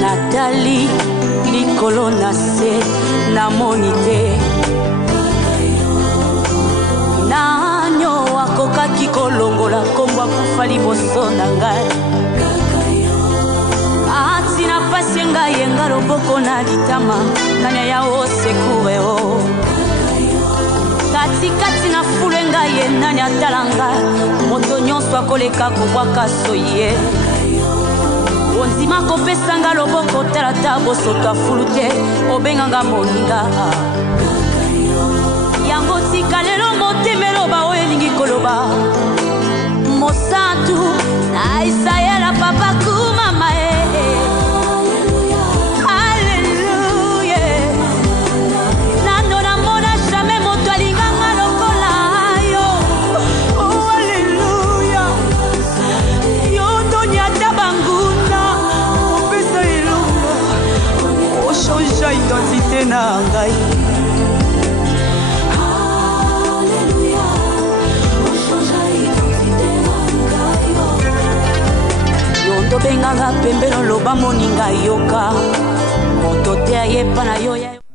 Nathalie likolo na se na monite nanyo akokaki kolongola kombo akufa liboso na ngai atina pasi ngai yenga loboko na litama nani ya osekure o katikati na fule ngai nani atalanga moto nyonso akoleka kobwaka soye ondima kopesanga loboko talata bosoto afulu te obenganga moninga yango tika lelo motema eloba oyo elingi koloba mosantu na Isaela papa kumama Alleluya nando namona jamais moto alinganga lokola yo oh Alleluya yo tonyata banguna opesa elongo ochangea identité na ngai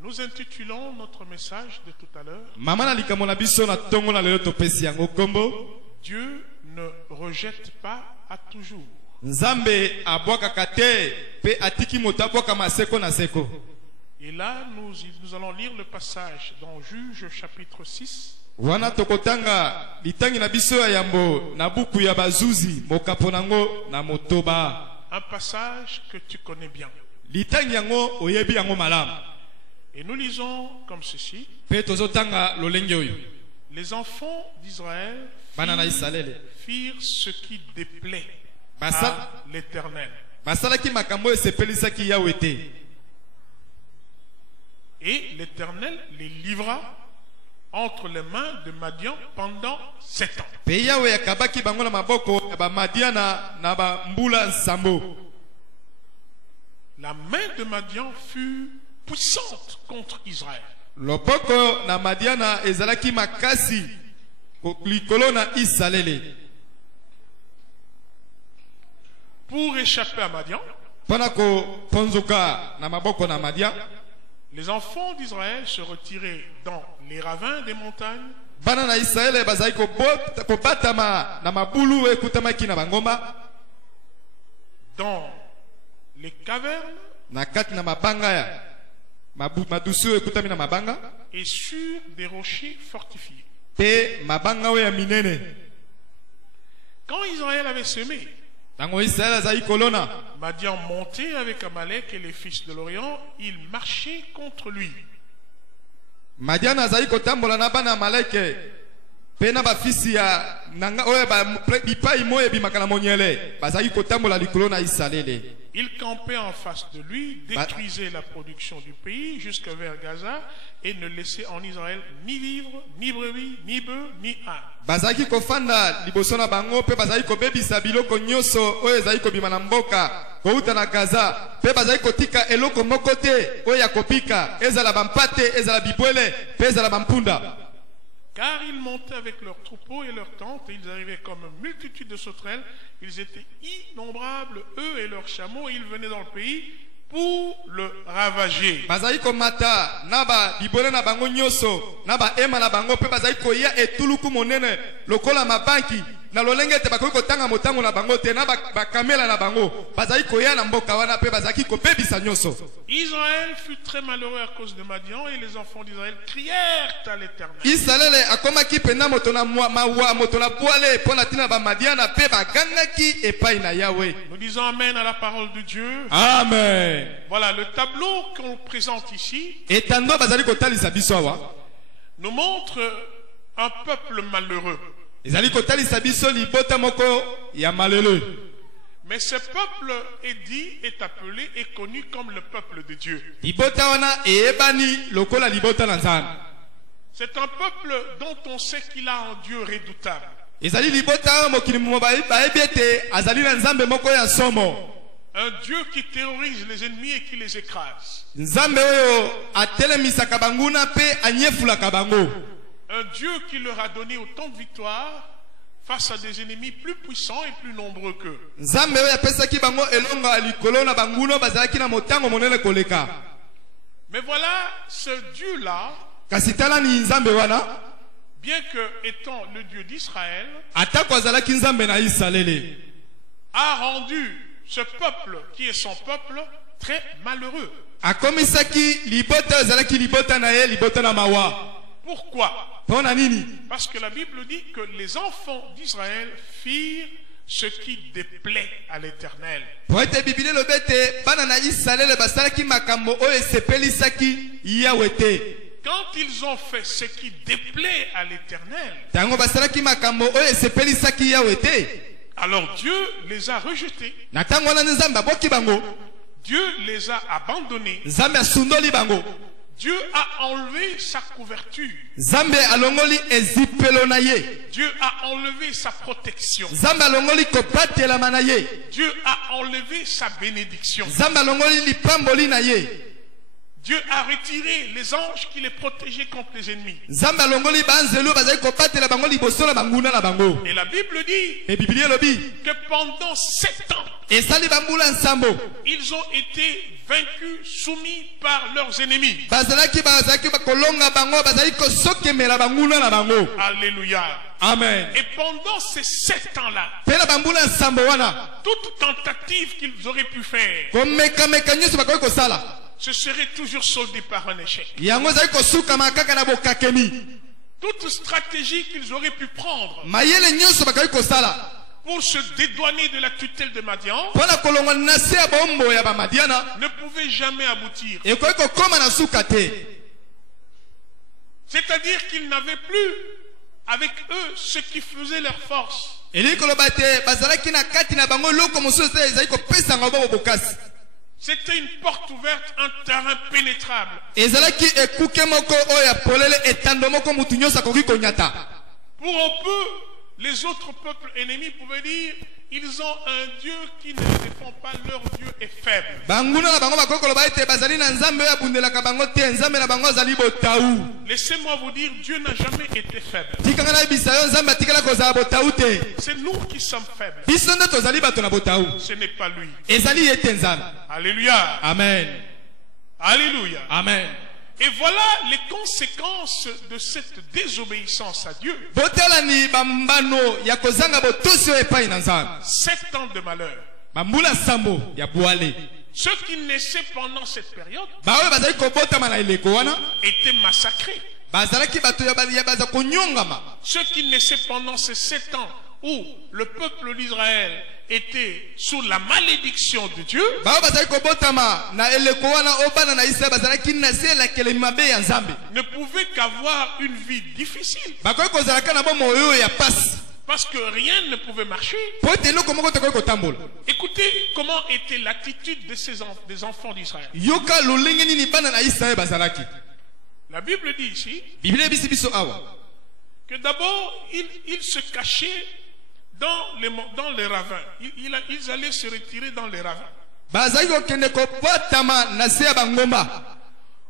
Nous intitulons notre message de tout à l'heure Dieu ne rejette pas à toujours. Et là, nous allons lire le passage dans Juge chapitre 6. Wana tokotanga litangi na biso ya yambo na buku ya bazuzi mokaponango na motoba. Un passage que tu connais bien. Litangi yango oyebi yango malamu. Et nous lisons comme ceci. Pe tozotanga lolenge oyo. Les enfants d'Israël firent ce qui déplaît à l'Éternel. Basalaki makambo esepelisaki Yawe te. Et l'Éternel les livra entre les mains de Madian pendant 7 ans. La main de Madian fut puissante contre Israël. Pour échapper à Madian, les enfants d'Israël se retiraient dans les ravins des montagnes, dans les cavernes et sur des rochers fortifiés. Quand Israël avait semé, Madian montait avec Amalek et les fils de l'Orient, ils marchaient contre lui. Ils campaient en face de lui, détruisaient la production du pays jusqu'à vers Gaza et ne laissaient en Israël ni vivre, ni brebis, ni bœufs, ni ânes. Car ils montaient avec leurs troupeaux et leurs tentes, et ils arrivaient comme une multitude de sauterelles. Ils étaient innombrables, eux et leurs chameaux, et ils venaient dans le pays pour le ravager. na lolenge te bakoki kotanga motango na bango te na bakamela na bango bazali koya na mboka wana pe bazaki kobebisa nyonso. Israël fut très malheureux à cause de Madian et les enfants d'Israël crièrent à l'Éternel. Israël akomaki pena moto na mawa moto na boale pona tina ba Madiana pe bagangaki epai na Yahweh. Nous disons amen à la parole de Dieu. Amen. Voilà le tableau qu'on présente ici. Etando bazali kotalisa biso awa nous montre un peuple malheureux. Ezali kotalisa biso libota moko ya malheureux. Mais ce peuple est dit, est appelé, est connu comme le peuple de Dieu. Libota wana ebani lokola libota na Nzambe. C'est un peuple dont on sait qu'il a un Dieu redoutable. ezali libota mokili bayebi ete azali na nzambe moko ya somo. Un Dieu qui terrorise les ennemis et qui les écrase. Nzambe oyo atelemisaka banguna pe anyefulaka bango. Un Dieu qui leur a donné autant de victoires face à des ennemis plus puissants et plus nombreux qu'eux. Nzambe oyo apesaki bango elonga likolo na banguno bazalaki na motango monene koleka. Mais voilà, ce Dieu-là, kasi tala ni nzambe wana, bien que étant le Dieu d'Israël, atako azalaki nzambe na Israele, a rendu ce peuple qui est son peuple très malheureux. akomisaki libota azalaki libota na ye libota na mawa. Pourquoi? Pona nini? Parce que la Bible dit que les enfants d'Israël firent ce qui déplaît à l'Éternel. Po ete bibili lobete bana na Israele basalaki makambo oyo esepelisaki Yawe te. Quand ils ont fait ce qui déplaît à l'Éternel, tango basalaki makambo oyo esepelisaki Yawe te, alors Dieu les a rejetés. na tango wana nzambe aboki bango, Dieu les a abandonnés. nzambe asundoli bango, Dieu a enlevé sa couverture. nzambe alongoli ezipelo na ye, Dieu a enlevé sa protection. nzambe alongoli kopatelama na ye, Dieu a enlevé sa bénédiction. nzambe alongoli lipamboli na ye, Dieu a retiré les anges qui les protégeaient contre les ennemis. nzambe alongoli banzelu bazali kopatela bango liboso na banguna na bango. Et la Bible dit E bibili elobi que pendant 7 ans, esali bambula nsambo ils ont été vaincus, soumis par leurs ennemis. bazalaki bakolonga bango, bazali kosokemela banguna na bango. Alléluia. Amen. Et pendant ces 7 ans-là, Pela bambula nsambo wana toute tentative qu'ils auraient pu faire komekameka nyonso bakoki kosala se serait toujours soldée par un échec. yango ezali kosukama kaka na bokakemi. Toute stratégie qu'ils auraient pu prendre mayele nyonso bakoki kosala pour se dédouaner de la tutelle de Madian mpona kolongwa na se ya bombo ya bamadiana ne pouvait jamais aboutir. ekoki kokóma na suka te. C'est-à-dire qu'ils n'avaient plus avec eux ce qui faisait leur force. elingi koloba te bazalaki na kati na bango eloko mosusu te ezali kopesanga bango bokasi. C'était une porte ouverte, un terrain pénétrable. ezalaki ekuke moko oyo ya polele etando moko mutu nyonso akoki konyata. Pour un peu, les autres peuples ennemis pouvaient dire ils ont un Dieu qui ne les défend pas, leur Dieu est faible. banguna na bango bakoki koloba ete bazali na nzambe oyo abundelaka bango te, nzambe na bango azali botau. Laissez-moi vous dire, Dieu n'a jamais été faible. tikanga na yebisa yo nzambe atikala kozala botau te. C'est nous qui sommes faibles. biso nde tozali bato na botau, Ce n'est pas lui. ezali ye te nzambe. Alléluia. Amen. Alléluia. Amen. Et voilà les conséquences de cette désobéissance à Dieu. botalani bambano ya kozanga botosi oyo epai na nzambe. 7 ans de malheur. bambula nsambo ya bwale Ceux qui naissaient pendant cette période baoyo bazali kobotama na eleko wana étaient massacrés. bazalaki bato ya baza konyongama. Ceux qui naissaient pendant ces 7 ans où le peuple d'Israël était sous la malédiction de Dieu, baoyo bazali kobotama na eleko wana oyo bana na Israele bazalaki na se elakeli mabe ya nzambe ne pouvaient qu'avoir une vie difficile bakoki kozalaka na bomo oyo ya pasi parce que rien ne pouvait marcher. po ete eloko moko tokoki kotambola. Écoutez comment était l'attitude de des enfants d'Israël. yoka lolenge nini bana na Israele bazalaki. La Bible dit ici biblia ebisi biso awa que d'abord ils se cachaient dans les ravins. Ils allaient se retirer dans les ravins. bazalaki kokende kobotama na se ya bangomba.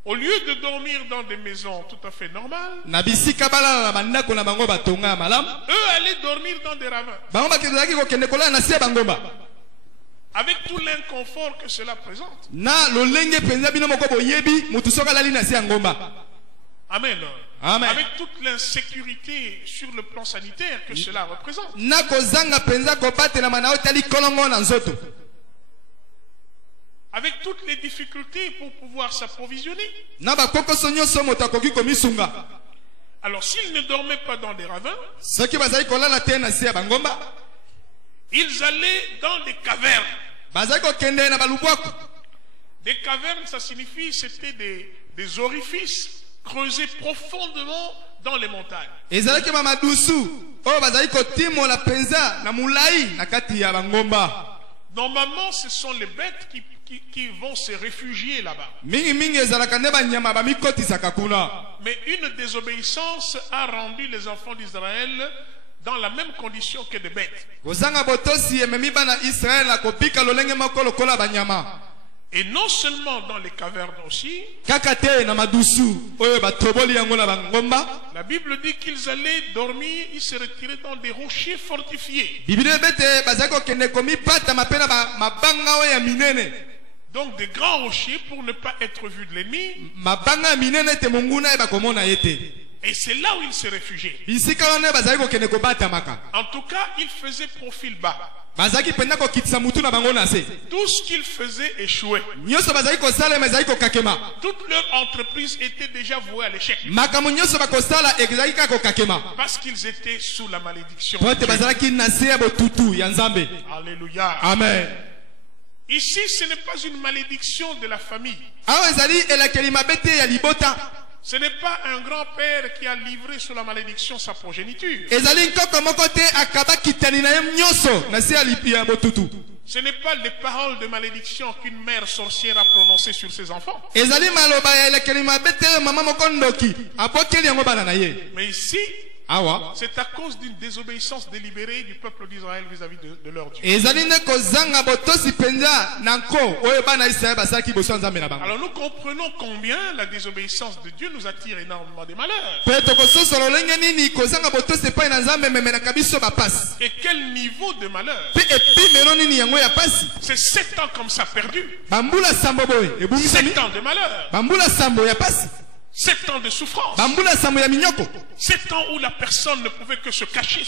Au lieu de dormir dans des maisons tout à fait normales, na bisika balala na bandako na bango batonga ya malamu, eux allaient dormir dans des ravins. bango bazalaki kokende kolala na se ya bangomba Avec tout l'inconfort que cela présente. na lolenge mpenza bino moko boyebi mutu soki alali na se ya ngomba. Amen. Amen. Avec toute l'insécurité sur le plan sanitaire que cela représente. na kozanga mpenza kobatelama na otali kolongo na nzoto. Avec toutes les difficultés pour pouvoir s'approvisionner. na bakokoso nyonso moto akoki komisunga. Alors s'ils ne dormaient pas dans des ravins, soki bazali kolala te na se ya bangomba, ils allaient dans des cavernes. bazali kokende na balubwaku. Des cavernes, ça signifie c'était des orifices creusés profondément dans les montagnes. ezalaki mamadusu oyo bazali kotimola mpenza na mulai na kati ya bangomba. Normalement, ce sont les bêtes qui qui vont se réfugier là-bas. mingi ezalaka nde banyama bamikotisaka kuna. Mais une désobéissance a rendu les enfants d'Israël dans la même condition que des bêtes. Kozanga botosi ememi bana Israël akopika lolenge moko lokola banyama. Et non seulement dans les cavernes aussi. Kakate na madusu oyo batoboli yango na bangomba. La Bible dit qu'ils allaient dormir, ils se retiraient dans des rochers fortifiés. Bible bete bazako kende komi pata mapena mabanga oyo ya minene. Donc des grands rochers pour ne pas être vus de l'ennemi. Mabanga minene te monguna e bakomona yete. Et c'est là où ils se réfugiaient. En tout cas, ils faisaient profil bas. Tout ce qu'ils faisaient échouait. Toute leur entreprise était déjà vouée à l'échec. Parce qu'ils étaient sous la malédiction. Alléluia. Amen. Ici, ce n'est pas une malédiction de la famille. Ce n'est pas un grand-père qui a livré sous la malédiction sa progéniture. Ce n'est pas les paroles de malédiction qu'une mère sorcière a prononcées sur ses enfants. Mais ici, c'est à cause d'une désobéissance délibérée du peuple d'Israël vis-à-vis de leur Dieu. Alors nous comprenons combien la désobéissance de Dieu nous attire énormément de malheurs. Et quel niveau de malheur. C'est 7 ans comme ça perdu. 7 ans de malheur. 7 ans de souffrance. 7 ans où la personne ne pouvait que se cacher.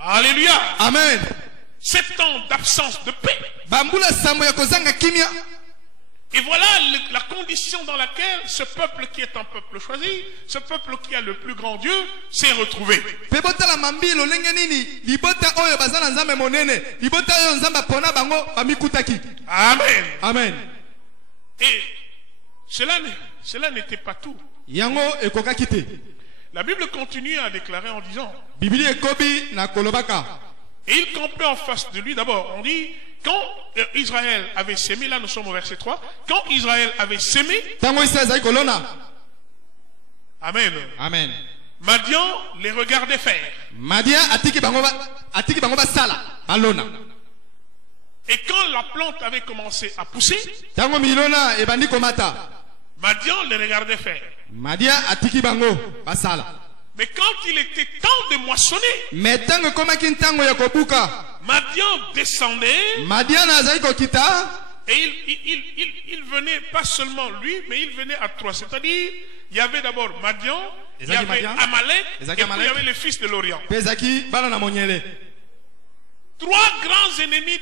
Alléluia. Amen. 7 ans d'absence de paix. Et voilà la condition dans laquelle ce peuple qui est un peuple choisi, ce peuple qui a le plus grand Dieu, s'est retrouvé. Amen. Amen. Et cela n'était pas tout. La Bible continue à déclarer en disant, et il campait en face de lui. D'abord, on dit, quand Israël avait sémé, là nous sommes au verset 3, quand Israël avait sémé, Amen. Amen. Madian les regardait faire. Et quand la plante avait commencé à pousser, Madian les regardait faire. Mais quand il était temps de moissonner, Madian descendait. Et il venait pas seulement lui, mais il venait à 3. C'est-à-dire, il y avait d'abord Madian, il y avait Amalek, et puis il y avait les fils de l'Orient. 3 grands ennemis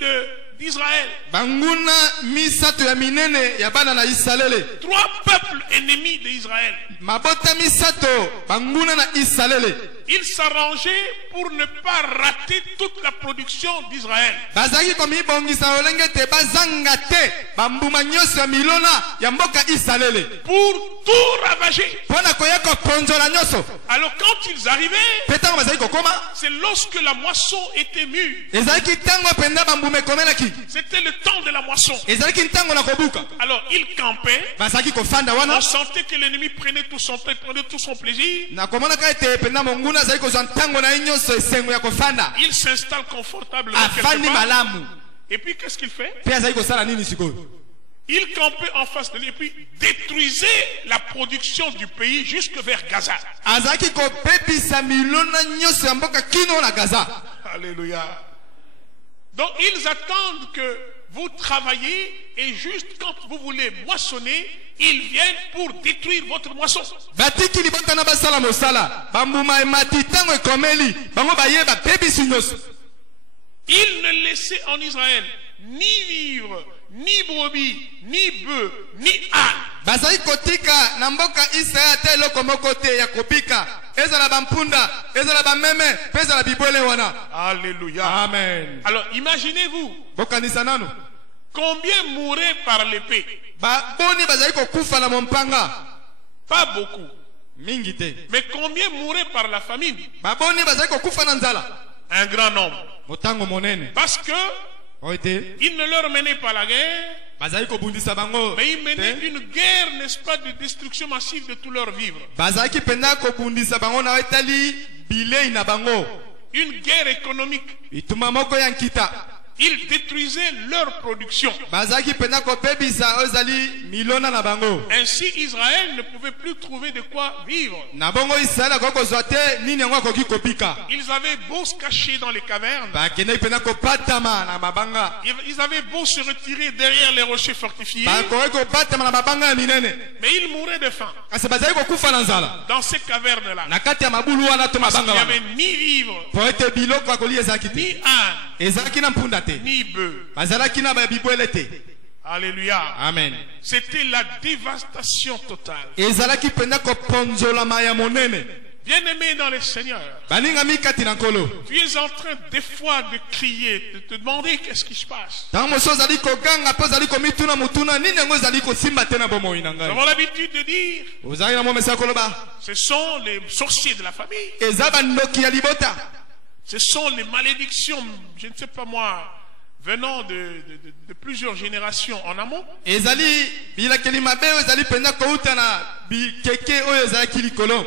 d'Israël. 3 peuples ennemis d'Israël. Ils s'arrangeaient pour ne pas rater toute la production d'Israël. Pour tout ravager. Alors quand ils arrivaient, c'est lorsque la moisson était mûre. C'était le temps de la moisson. Alors ils campaient. On sentait que l'ennemi prenait tout son temps, prenait tout son plaisir. Il s'installe confortablement. Et puis qu'est-ce qu'il fait? Il campait en face de lui et puis détruisait la production du pays jusque vers Gaza. Alléluia. Donc ils attendent que vous travaillez et juste quand vous voulez moissonner, ils viennent pour détruire votre moisson. Ils ne laissaient en Israël ni vivre, ni brebis, ni bœufs, ni ânes. Alléluia. Amen. Alors imaginez-vous combien mouraient par l'épée. Pas beaucoup. Mais combien mouraient par la famine. un grand nombre. motango monene Parce que oite il ne leur menait pas la guerre, bazali kobundisa bango mais il menait une guerre, n'est-ce pas, de destruction massive de tout leur vivre. bazali penda kobundisa bango na etali bilei na bango Une guerre économique. ituma moko ya nkita Ils détruisaient leur production. bazali penda kobebisa ozali milona na bango Ainsi, Israël ne pouvait plus trouver de quoi vivre. na bongo Israël akokozwa te nini yango akoki kobika Ils avaient beau se cacher dans les cavernes, bakendaki penda kopatama na mabanga ils avaient beau se retirer derrière les rochers fortifiés, bakoki kopatama na mabanga ya minene mais ils mouraient de faim kasi bazali kokufa na nzala dans ces cavernes-là. na kati ya mabulu wana to Parce qu'il mabanga n'y wana avait ni vivre, po ete biloko ya kolia ezalaki te ni âne, ezalaki na mpunda te ni bœuf. bazalaki na babibwele te Alléluia. amen C'était la dévastation totale. ezalaki penda koponzolama ya monene Bien-aimé dans le Seigneur, baningami kati na nkolo tu es en train des fois de crier, de te demander qu'est-ce qui se passe. ntango mosu ozali koganga mpe ozali komituna motuna nini yango ezali kosimba te na bomoi na Nous ngai avons l'habitude de dire, ozali na momesa ya koloba ce sont les sorciers de la famille. eza bandoki ya libota Ce sont les malédictions, je ne sais pas moi, venant de plusieurs générations en amont. ezali bilakeli mabe oyo ezali penda kouta na bikeke oyo ezalaki likolo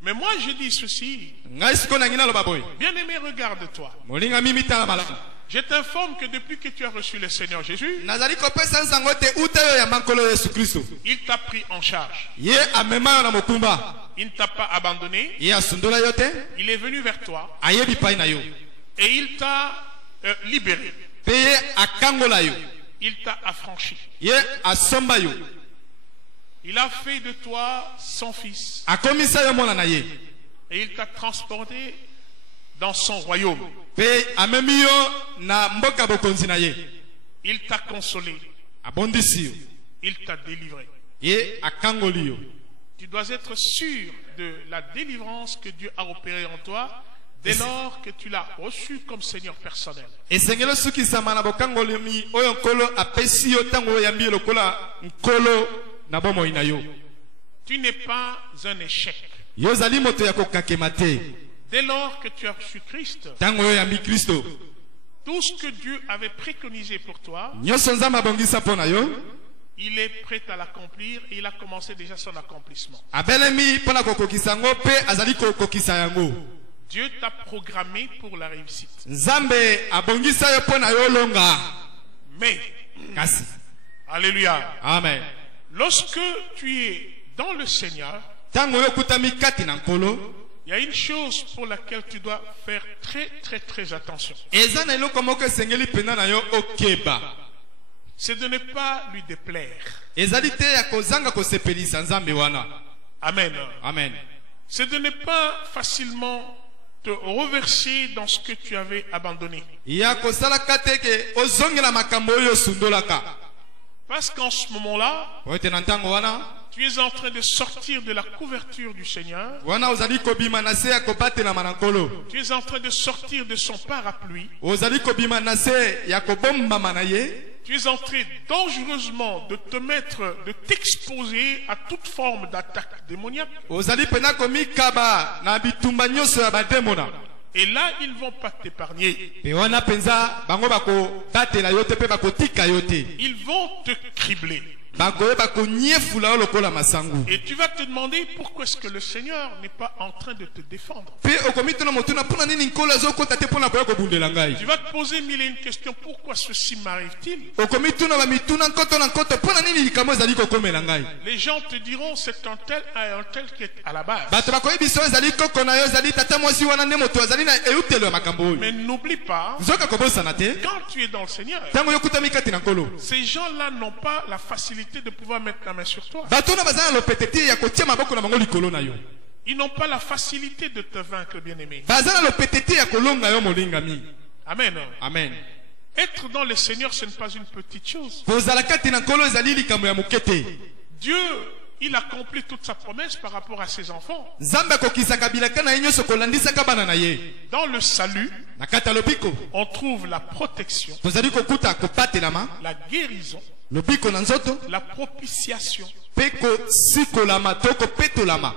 Mais moi je dis ceci, ngai sikoyo nangi naloba boye bien-aimé, regarde-toi. molingami mitala malamu Je t'informe que depuis que tu as reçu le Seigneur Jésus, nazali kopesa nsango te uta oyo yamba nkolo yesu kristo il t'a pris en charge. ye amema yo na mokumba Il ne t'a pas abandonné. ye asundola yo te Il est venu vers toi ayebi pai na yo et il t'a libéré. mpe ye akangola yo Il t'a affranchi. ye asomba yo Il a fait de toi son fils akomisa yo mwana na ye et il t'a transporté dans son royaume. mpe amemi yo na mboka bokonzi na ye Il t'a consolé. abondisi yo Il t'a délivré. ye akangoli yo Tu dois être sûr de la délivrance que Dieu a opérée en toi dès lors que tu l'as reçu comme Seigneur personnel. esengeli osukisama na bokangolemi oyo nkolo apesi yo ntango oyambi ye lokola nkolo na bomoi na yo Tu n'es pas un échec. yo ozali moto ya kokakema te Dès lors que tu as reçu Christ, ntango oyo oyambi kristo tout ce que Dieu avait préconisé pour toi, nyonso nzambe abongisa mpo na yo il est prêt à l'accomplir et il a commencé déjà son accomplissement. abelemi mpo na kokokisa yango mpe azali kokokisa yango Dieu t'a programmé pour la réussite. nzambe abongisa yo mpo na yo olonga Mais, kasi alléluia, amen lorsque tu es dans le Seigneur, ntango oyo okutami kati na nkolo il y a une chose pour laquelle tu dois faire très attention. eza na eloko moko esengeli mpena na yo okeba C'est de ne pas lui déplaire. ezali te ya kozanga kosepelisa nzambe wana Amen. amen C'est de ne pas facilement te reverser dans ce que tu avais abandonné. ya kosalaka te ke ozongela makambo oyo osundolaka Parce qu'en ce moment-là, po ete na ntango wana tu es en train de sortir de la couverture du Seigneur. wana ozali kobima na se ya kobatelama na nkolo Tu es en train de sortir de son parapluie. ozali kobima na se ya kobombama na ye Tu es en train dangereusement de te mettre, de t'exposer à toute forme d'attaque démoniaque. ozali mpena komikaba na bitumba nyonso ya bademona Et là, ils ne vont pas t'épargner. mpe wana mpenza bango bakobatela yo te mpe bakotika yo te Ils vont te cribler. bakoyeba koniefula yo lokola masangu Et tu vas te demander pourquoi est-ce que le Seigneur n'est pas en train de te défendre. mpe okomituna motuna mpona nini nkolo azokota te mpona koya kobundela ngai Tu vas te poser mille et une questions. Pourquoi ceci m'arrive-t-il? okomituna bamituna nkoto na nkoto mpona nini likambo ezali kokomela ngai Les gens te diront c'est un tel qui est à la base. bato bakoyebisa oyo ezali koko na yo ezali tata mwasi wana nde moto azali na eutelo ya makambo oyo Mais n'oublie pas, nzoka kobosana te quand tu es dans le Seigneur, ntango yo okutami kati na nkolo ces gens-là n'ont pas la facilité de pouvoir mettre la main sur toi. bato wana baza na lopete te ya kotia maboko na bango likolo na yo Ils n'ont pas la facilité de te vaincre, bien-aimé. baza na lopete te ya kolonga yo molingami Amen. amen Être dans le Seigneur, ce n'est pas une petite chose. kozala kati na nkolo ezali likambo ya moke te Dieu, il accomplit toute sa promesse par rapport à ses enfants. nzambe akokisaka bilaka na ye nyonso kolandisaka bana na ye Dans le salut, na kati ya lobiko on trouve la protection, tozali kokuta kopatelama la guérison, lobiko na nzoto la propitiation.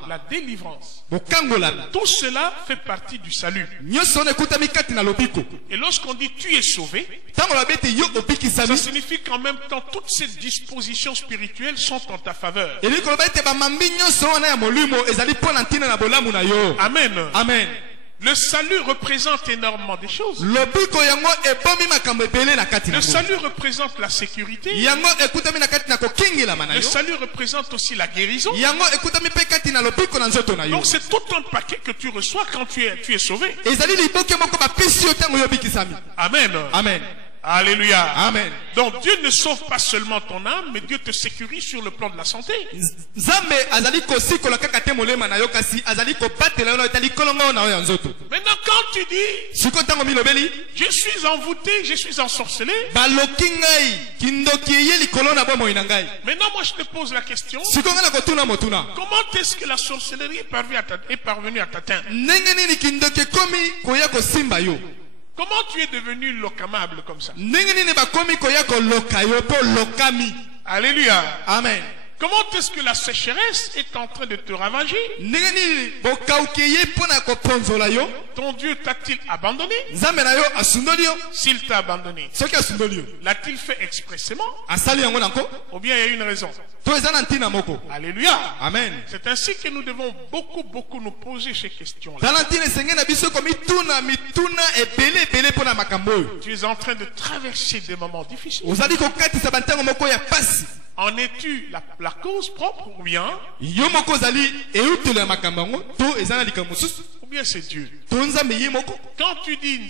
La délivrance. Tout cela fait partie du salut. Et lorsqu'on dit tu es sauvé, ça signifie qu'en même temps toutes ces dispositions spirituelles sont en ta faveur. Amen. Amen. Le salut représente énormément de choses. Le salut représente la sécurité. Le salut représente aussi la guérison. Donc c'est tout un paquet que tu reçois quand tu es sauvé. Amen. Amen. Alléluia. Amen. Donc Dieu ne sauve pas seulement ton âme, mais Dieu te sécurise sur le plan de la santé. Maintenant quand tu dis je suis envoûté, je suis ensorcelé, maintenant moi je te pose la question, comment est-ce que la sorcellerie est parvenue à t'atteindre? Comment tu es devenu locamable comme ça? Alléluia. Amen. Comment est-ce que la sécheresse est en train de te ravager? Ton Dieu t'a-t-il abandonné? S'il t'a abandonné, l'a-t-il fait expressément? Ou bien il y a une raison? Alléluia. Amen. C'est ainsi que nous devons beaucoup nous poser ces questions-là. Tu es en train de traverser des moments difficiles. En es-tu la cause propre ou bien c'est Dieu? Quand tu dis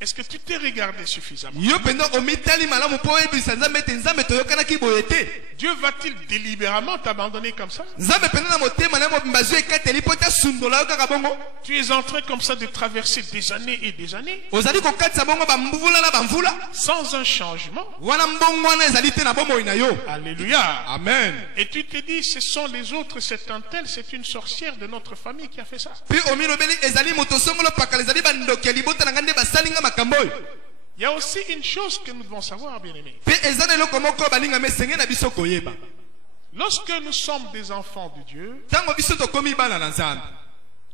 est-ce que tu t'es regardé suffisamment? Dieu va-t-il délibérément t'abandonner comme ça? Tu es en train comme ça de traverser des années et des années sans un changement. Alléluia. Amen. Et tu te dis ce sont les autres, c'est un tel, c'est une sorcière de notre famille qui a fait ça. Il y a aussi une chose que nous devons savoir, bien-aimés. Lorsque nous sommes des enfants de Dieu,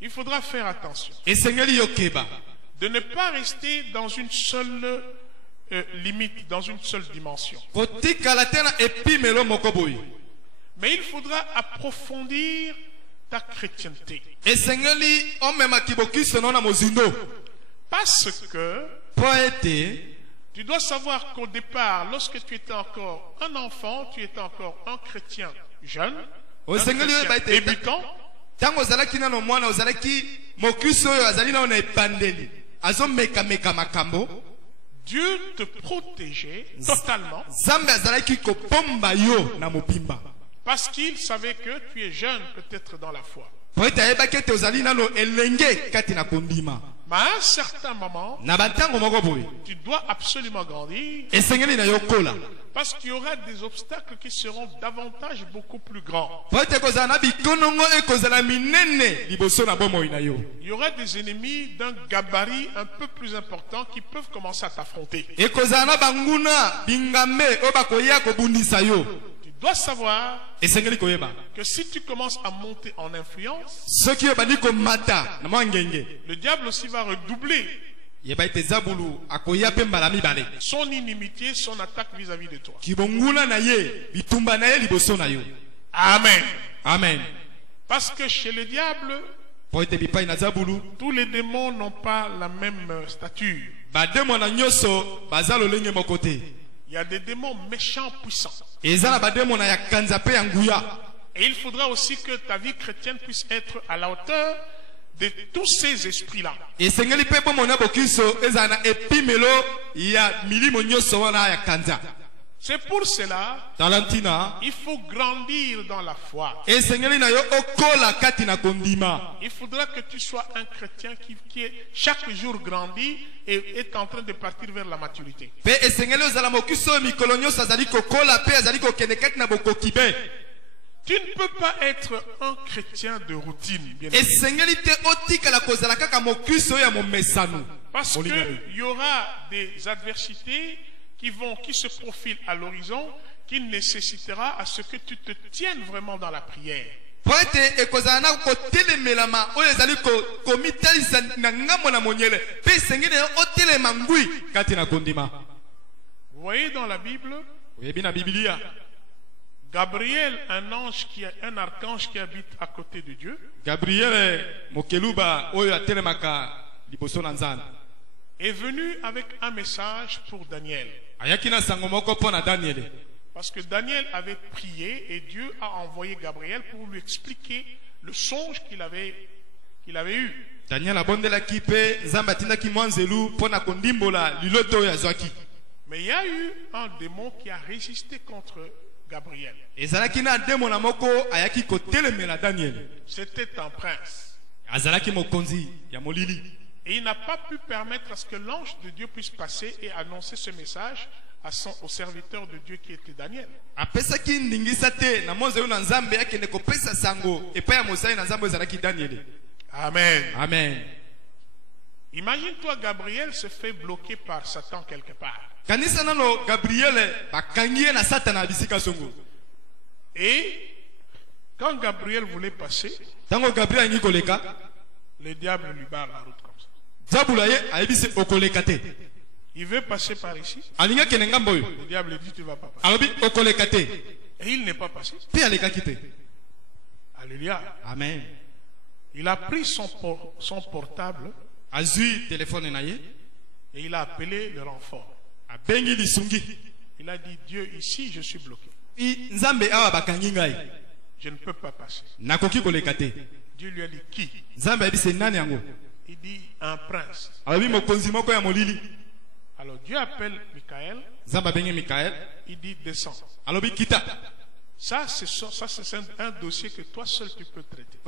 il faudra faire attention de ne pas rester dans une seule limite, dans une seule dimension. Mais il faudra approfondir ta chrétienté. Parce que tu dois savoir qu'au départ, lorsque tu étais encore un enfant, tu étais encore un chrétien jeune, un chrétien débutant, Dieu te protégeait totalement parce qu'il savait que tu es jeune peut-être dans la foi. Mais à un certain moment, tu dois absolument grandir parce qu'il y aura des obstacles qui seront davantage beaucoup plus grands. Il y aura des ennemis d'un gabarit un peu plus important qui peuvent commencer à t'affronter. Tu dois savoir que si tu commences à monter en influence, le diable aussi va redoubler son inimitié, son attaque vis-à-vis de toi. Amen. Amen. Parce que chez le diable, tous les démons n'ont pas la même stature. Il y a des démons méchants puissants. Et il faudra aussi que ta vie chrétienne puisse être à la hauteur de tous ces esprits-là. C'est pour cela il faut grandir dans la foi. Il faudra que tu sois un chrétien qui est chaque jour grandi et est en train de partir vers la maturité. Tu ne peux pas être un chrétien de routine, bien évidemment. Parce qu'il y aura des adversités qui se profilent à l'horizon, qui nécessitera à ce que tu te tiennes vraiment dans la prière. Vous voyez dans la Bible, Gabriel, un archange qui habite à côté de Dieu, est venu avec un message pour Daniel. Parce que Daniel avait prié et Dieu a envoyé Gabriel pour lui expliquer le songe qu'il avait eu. Mais il y a eu un démon qui a résisté contre Gabriel. C'était un prince. Et il n'a pas pu permettre à ce que l'ange de Dieu puisse passer et annoncer ce message au serviteur de Dieu qui était Daniel. Amen. Amen. Imagine-toi, Gabriel se fait bloquer par Satan quelque part. Et quand Gabriel voulait passer, le diable lui barre la route comme ça. Il veut passer par ici. Le diable dit tu ne vas pas passer. Et il n'est pas passé. Alléluia. Amen. Il a pris son portable et il a appelé le renfort. Il a dit Dieu, ici je suis bloqué. Je ne peux pas passer. Dieu lui a dit qui? Il dit un prince. Alors Dieu appelle Michael. Il dit descends. Ça c'est un dossier que toi seul tu peux traiter.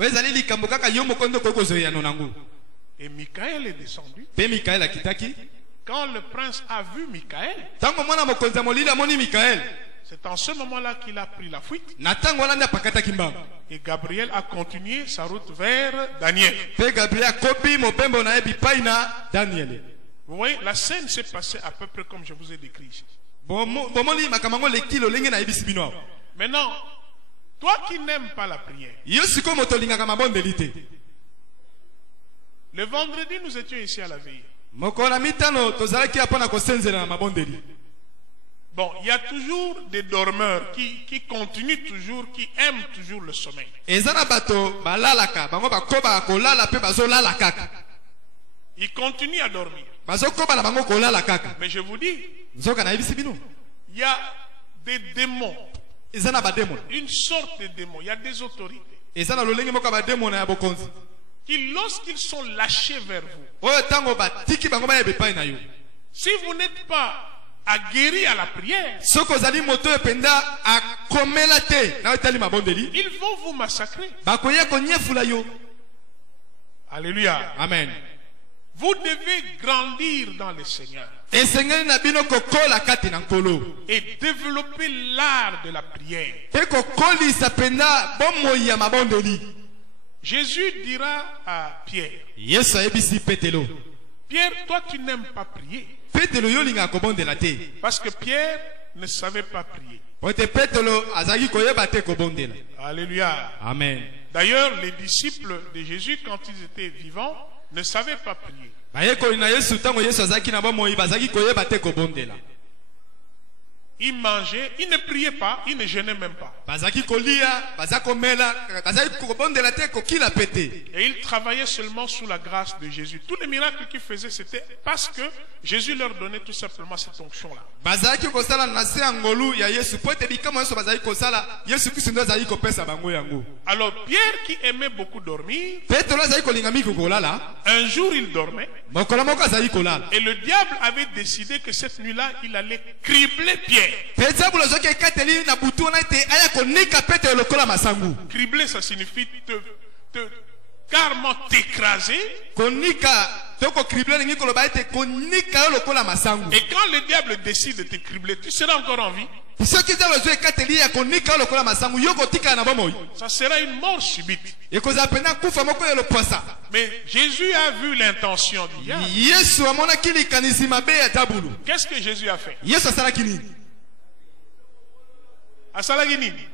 Et Michael est descendu. Quand le prince a vu Michael, c'est en ce moment-là qu'il a pris la fuite. Et Gabriel a continué sa route vers Daniel. Vous voyez, la scène s'est passée à peu près comme je vous ai décrit ici. Maintenant, toi qui n'aimes pas la prière, le vendredi nous étions ici à la veille. Bon, il y a toujours des dormeurs qui continuent toujours, qui aiment toujours le sommeil. Ils continuent à dormir. Mais je vous dis, il y a des démons. Une sorte de démons. Il y a des autorités qui, lorsqu'ils sont lâchés vers vous, si vous n'êtes pas aguerri à la prière, ils vont vous massacrer. Alléluia. Amen. Vous devez grandir dans le Seigneur et développer l'art de la prière. Jésus dira à Pierre, Pierre, toi tu n'aimes pas prier. Parce que Pierre ne savait pas prier. Alléluia. Amen. D'ailleurs, les disciples de Jésus, quand ils étaient vivants, ne savaient pas prier. Ils mangeaient, ils ne priaient pas, ils ne jeûnaient même pas. Et ils travaillaient seulement sous la grâce de Jésus. Tous les miracles qu'ils faisaient, c'était parce que Jésus leur donnait tout simplement cette onction-là. Alors Pierre, qui aimait beaucoup dormir, un jour il dormait, et le diable avait décidé que cette nuit-là, il allait cribler Pierre. Cribler, ça signifie carrément t'écraser. Et quand le diable décide de te cribler, tu seras encore en vie. Ça sera une mort subite. Mais Jésus a vu l'intention du diable. Qu'est-ce que Jésus a fait? Asalaki nini?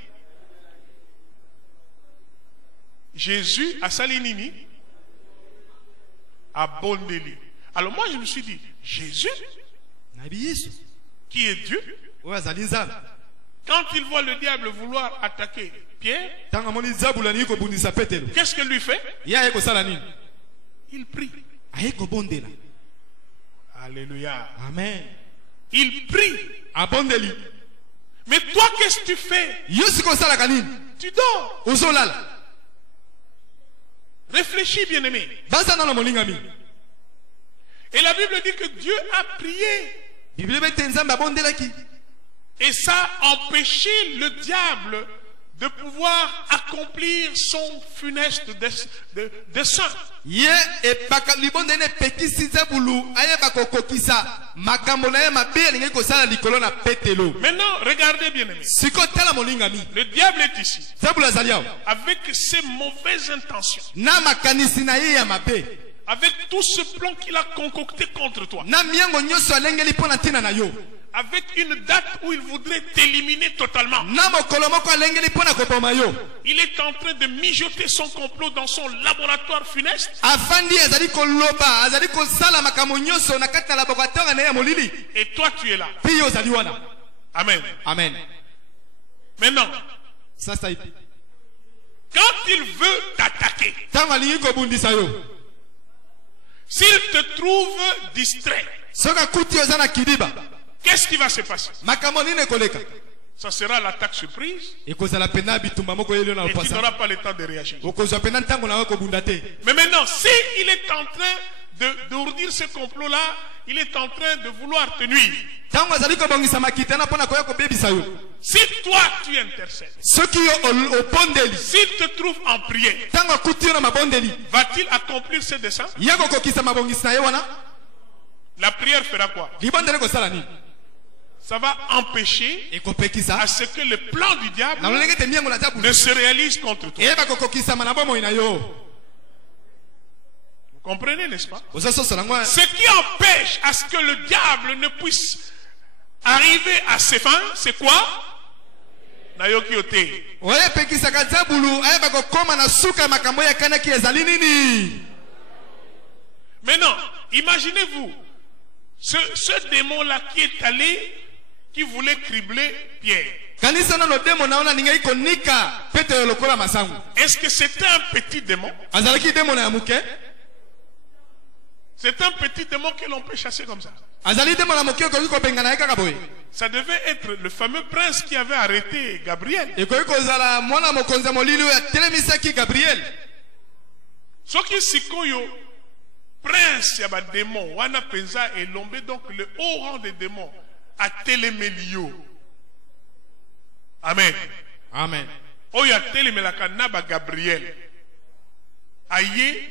Jésus asali nini? Abondeli. Alors moi je me suis dit, Jésus, qui est Dieu, quand il voit le diable vouloir attaquer Pierre, qu'est-ce qu'il lui fait? Il prie. Alléluia. Amen. Il prie. Mais toi, qu'est-ce que tu fais? Tu dors. Réfléchis, bien-aimé. Et la Bible dit que Dieu a prié. Et ça a empêché le diable de pouvoir accomplir son funeste dessein. Maintenant, regardez bien aimé. Le diable est ici avec ses mauvaises intentions, avec tout ce plan qu'il a concocté contre toi, avec une date où il voudrait t'éliminer totalement. Il est en train de mijoter son complot dans son laboratoire funeste. Et toi tu es là. Amen. Amen. Maintenant, quand il veut t'attaquer, s'il te trouve distrait, qu'est-ce qui va se passer? Ça sera l'attaque surprise. Et tu n'auras pas le temps de réagir. Mais maintenant, s'il est en train d'ourdir ce complot-là, il est en train de vouloir te nuire. Si toi tu intercèdes, s'il te trouve en prière, va-t-il accomplir ses desseins? La prière fera quoi? Ça va empêcher à ce que le plan du diable ne se réalise contre toi. Vous comprenez, n'est-ce pas? Ce qui empêche à ce que le diable ne puisse arriver à ses fins, c'est quoi? Nayoki ote. Maintenant, imaginez-vous ce démon-là qui est allé, qui voulait cribler Pierre. Est-ce que c'était un petit démon? C'est un petit démon que l'on peut chasser comme ça. Ça devait être le fameux prince qui avait arrêté Gabriel. Ce qui sikoyo prince yaba démon wana penza et lombé, donc le haut rang des démons à Télémélio. Amen. Amen. Oya Télémélaka naba Gabriel. Aïe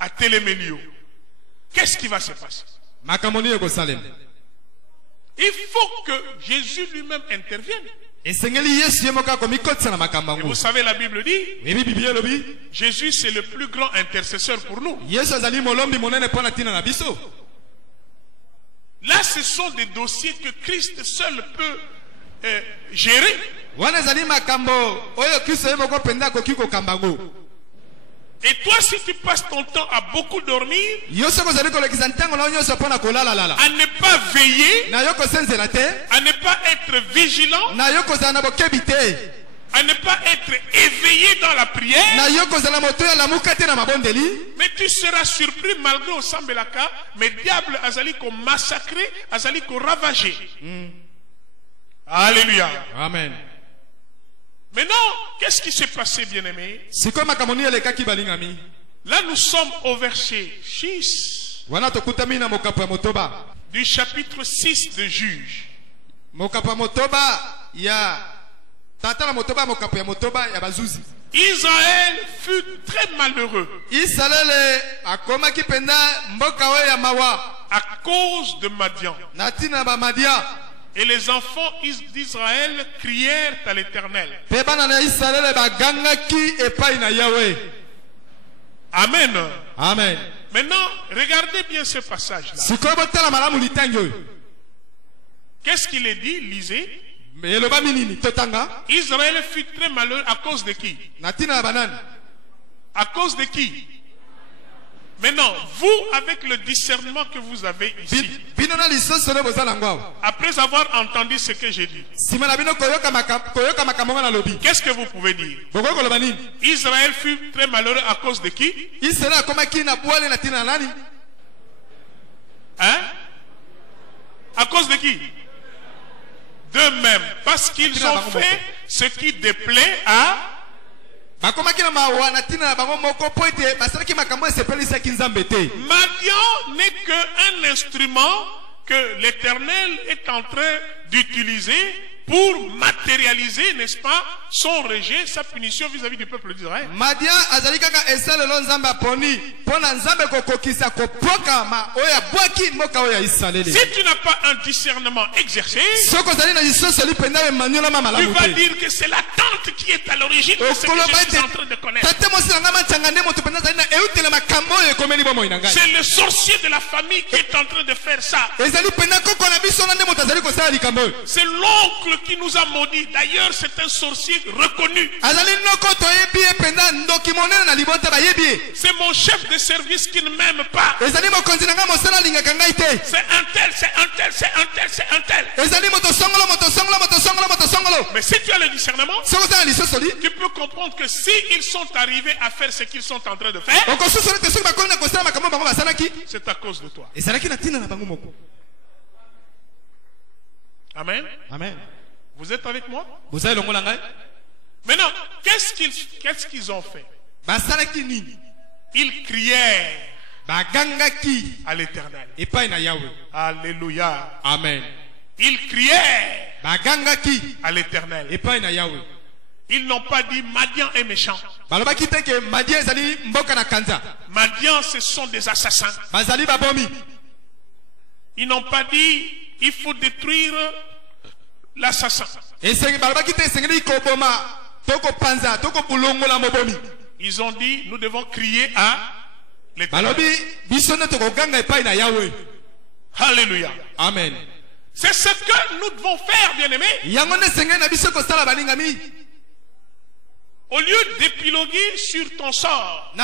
à Télémélio. Qu'est-ce qui va se passer? Il faut que Jésus lui-même intervienne. Et vous savez, la Bible dit, Jésus c'est le plus grand intercesseur pour nous. Là, ce sont des dossiers que Christ seul peut gérer. Et toi, si tu passes ton temps à beaucoup dormir, à ne pas veiller, à ne pas être vigilant, à ne pas être éveillé dans la prière, mais tu seras surpris malgré au Sambelaka, mais diable azali ko massacré, azali ko ravagé. Alléluia. Amen. Maintenant, qu'est-ce qui s'est passé, bien-aimé? Là, nous sommes au verset 6 du chapitre 6 de Juge. Israël fut très malheureux à cause de Madian. Et les enfants d'Israël crièrent à l'Éternel. Amen. Amen. Maintenant, regardez bien ce passage-là. Qu'est-ce qu'il est dit? Lisez. Israël fut très malheureux à cause de qui? À cause de qui? Maintenant, vous, avec le discernement que vous avez ici, après avoir entendu ce que j'ai dit, qu'est-ce que vous pouvez dire? Israël fut très malheureux à cause de qui? Hein? À cause de qui? D'eux-mêmes. Parce qu'ils ont fait ce qui déplaît à... Madian n'est qu'un instrument que l'Éternel est en train d'utiliser pour matérialiser, n'est-ce pas, son rejet, sa punition vis-à-vis du peuple d'Israël. Si tu n'as pas un discernement exercé, tu vas dire que c'est la tante qui est à l'origine de ce que je suis en train de connaître. C'est le sorcier de la famille qui est en train de faire ça. C'est l'oncle qui nous a maudits. D'ailleurs, c'est un sorcier reconnu. C'est mon chef de service qui ne m'aime pas. C'est un tel, c'est un tel, c'est un tel, c'est un tel. Mais si tu as le discernement, tu peux comprendre que s'ils sont arrivés à faire ce qu'ils sont en train de faire, c'est à cause de toi. Amen. Amen. Vous êtes avec moi? Maintenant, qu'est-ce qu'ils ont fait? Ils crièrent à l'Éternel. Alléluia. Amen. Ils crièrent à l'Éternel. Ils n'ont pas dit Madian est méchant. Madian, ce sont des assassins. Ils n'ont pas dit il faut détruire l'assassin. Ils ont dit nous devons crier à l'Éternel. Alléluia. Amen. C'est ce que nous devons faire, bien-aimés. Au lieu d'épiloguer sur ton sort,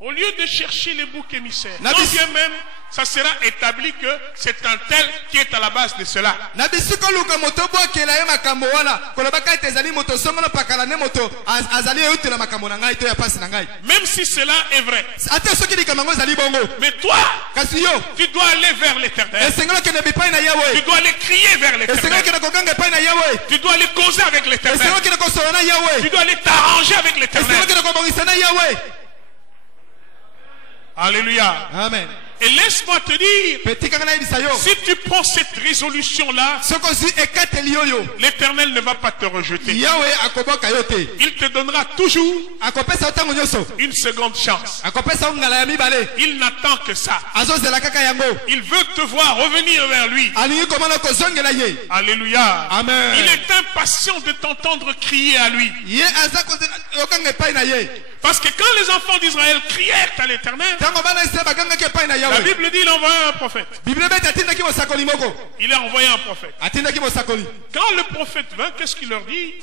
au lieu de chercher les boucs émissaires, quand bien même ça sera établi que c'est un tel qui est à la base de cela. Même si cela est vrai. Mais toi, tu dois aller vers l'Éternel. Tu dois aller crier vers l'Éternel. Tu dois aller causer avec l'Éternel. Tu dois aller t'arranger avec l'Éternel. Alléluia. Amen. Et laisse-moi te dire, si tu prends cette résolution-là, l'Éternel ne va pas te rejeter. Il te donnera toujours une seconde chance. Il n'attend que ça. Il veut te voir revenir vers lui. Alléluia. Amen. Il est impatient de t'entendre crier à lui. Parce que quand les enfants d'Israël crièrent à l'Éternel, la Bible dit il a envoyé un prophète. Il a envoyé un prophète. Quand le prophète vint, qu'est-ce qu'il leur dit?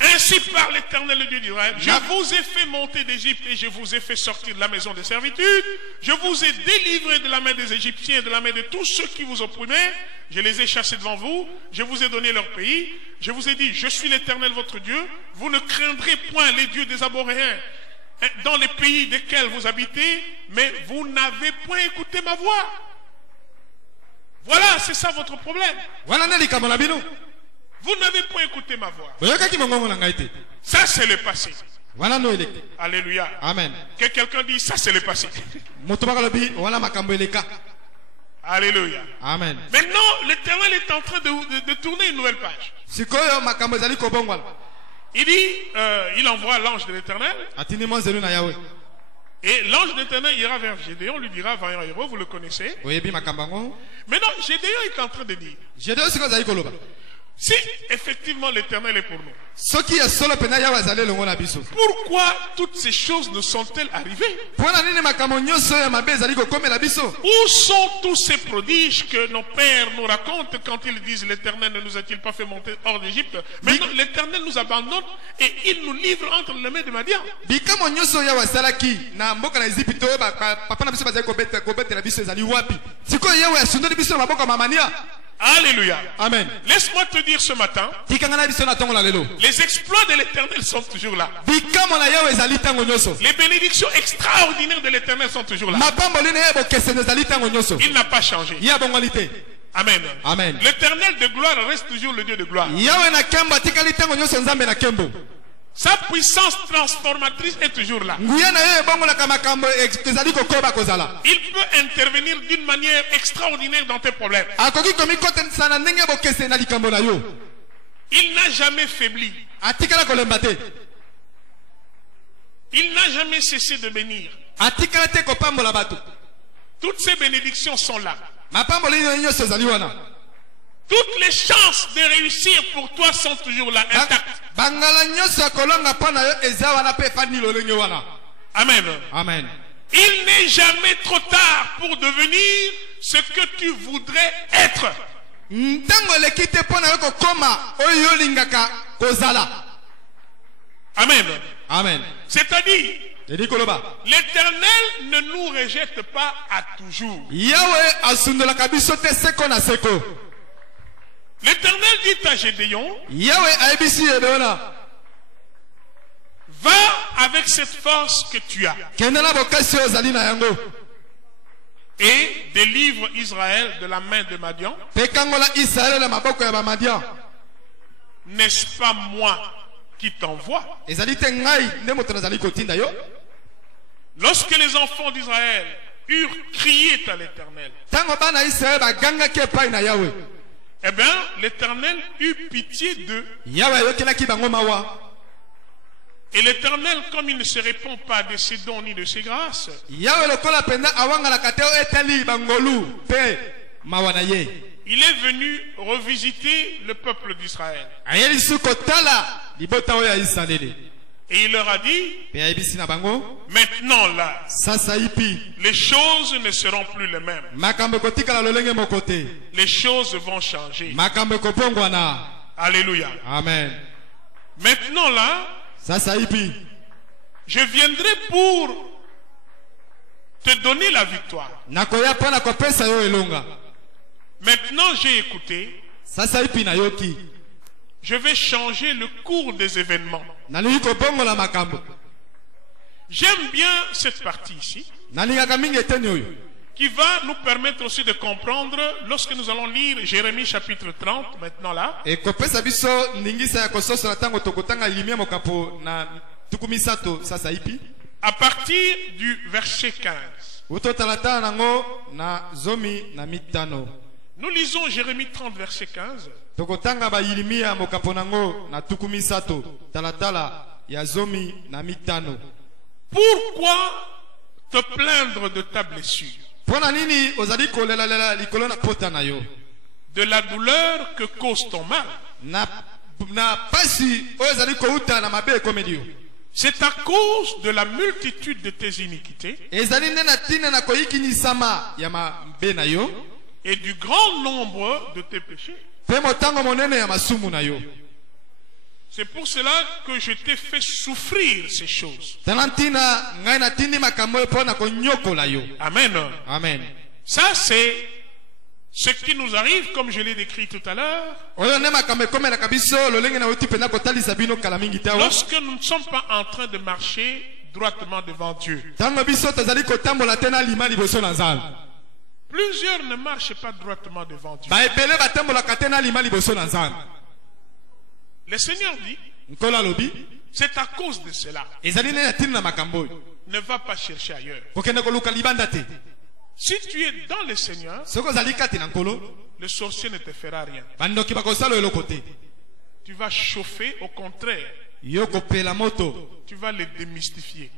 Ainsi parle l'Éternel, le Dieu d'Israël. Je vous ai fait monter d'Égypte et je vous ai fait sortir de la maison de servitude. Je vous ai délivré de la main des Égyptiens et de la main de tous ceux qui vous opprimaient. Je les ai chassés devant vous. Je vous ai donné leur pays. Je vous ai dit, je suis l'Éternel votre Dieu. Vous ne craindrez point les dieux des Amoréens dans les pays desquels vous habitez, mais vous n'avez point écouté ma voix. Voilà, c'est ça votre problème. Vous n'avez point écouté ma voix. Ça, c'est le passé. Alléluia. Amen. Que quelqu'un dise, ça, c'est le passé. Alléluia. Amen. Maintenant, l'Éternel est en train de tourner une nouvelle page. Il dit, il envoie l'ange de l'Éternel. Et l'ange de l'Éternel ira vers Gédéon, lui dira, vaillant héros, vous le connaissez. Maintenant, Gédéon est en train de dire, Si effectivement l'Éternel est pour nous, soki ya solo pena ya wazale longo na biso. pourquoi toutes ces choses ne sont-elles arrivées? Pona nini makambo nyonso ya mabe ezali kokomela biso? Où sont tous ces prodiges que nos pères nous racontent quand ils disent l'Éternel ne nous a-t-il pas fait monter hors d'Égypte? Maintenant l'Éternel nous abandonne et il nous livre entre les mains de Madian. Bikambo nyonso ya wasalaki na mboka na Égypte oyo papa na biso bazali kobetela biso ezali wapi? Sikoyo yewe asundoli biso na maboko mamania. Alléluia. Amen. Laisse-moi te dire ce matin, les exploits de l'Éternel sont toujours là. Les bénédictions extraordinaires de l'Éternel sont toujours là. Il n'a pas changé. Amen. Amen. L'Éternel de gloire reste toujours le Dieu de gloire. Sa puissance transformatrice est toujours là. Il peut intervenir d'une manière extraordinaire dans tes problèmes. Il n'a jamais faibli. Il n'a jamais cessé de bénir. Toutes ces bénédictions sont là. Toutes les chances de réussir pour toi sont toujours là, intactes. Amen. Amen. Il n'est jamais trop tard pour devenir ce que tu voudrais être. Amen. Amen. C'est-à-dire, l'Éternel ne nous rejette pas à toujours. L'Éternel dit à Gédéon, va avec cette force que tu as et délivre Israël de la main de Madian. N'est-ce pas moi qui t'envoie? Lorsque les enfants d'Israël eurent crié à l'Éternel, eh bien, l'Éternel eut pitié d'eux. Et l'Éternel, comme il ne se répond pas de ses dons ni de ses grâces, il est venu revisiter le peuple d'Israël. Et il leur a dit, maintenant là, les choses ne seront plus les mêmes. Les choses vont changer. Alléluia. Amen. Maintenant là, je viendrai pour te donner la victoire. Maintenant j'ai écouté. Je vais changer le cours des événements. J'aime bien cette partie ici, qui va nous permettre aussi de comprendre lorsque nous allons lire Jérémie chapitre 30 maintenant là. À partir du verset 15. Nous lisons Jérémie 30 verset 15. Pourquoi te plaindre de ta blessure, de la douleur que cause ton mal? C'est à cause de la multitude de tes iniquités et du grand nombre de tes péchés. C'est pour cela que je t'ai fait souffrir ces choses. Amen. Amen. Ça c'est ce qui nous arrive, comme je l'ai décrit tout à l'heure, lorsque nous ne sommes pas en train de marcher droitement devant Dieu. Plusieurs ne marchent pas droitement devant Dieu. Le Seigneur dit, c'est à cause de cela. Ne va pas chercher ailleurs. Si tu es dans le Seigneur, le sorcier ne te fera rien. Tu vas chauffer, au contraire. Tu vas les démystifier.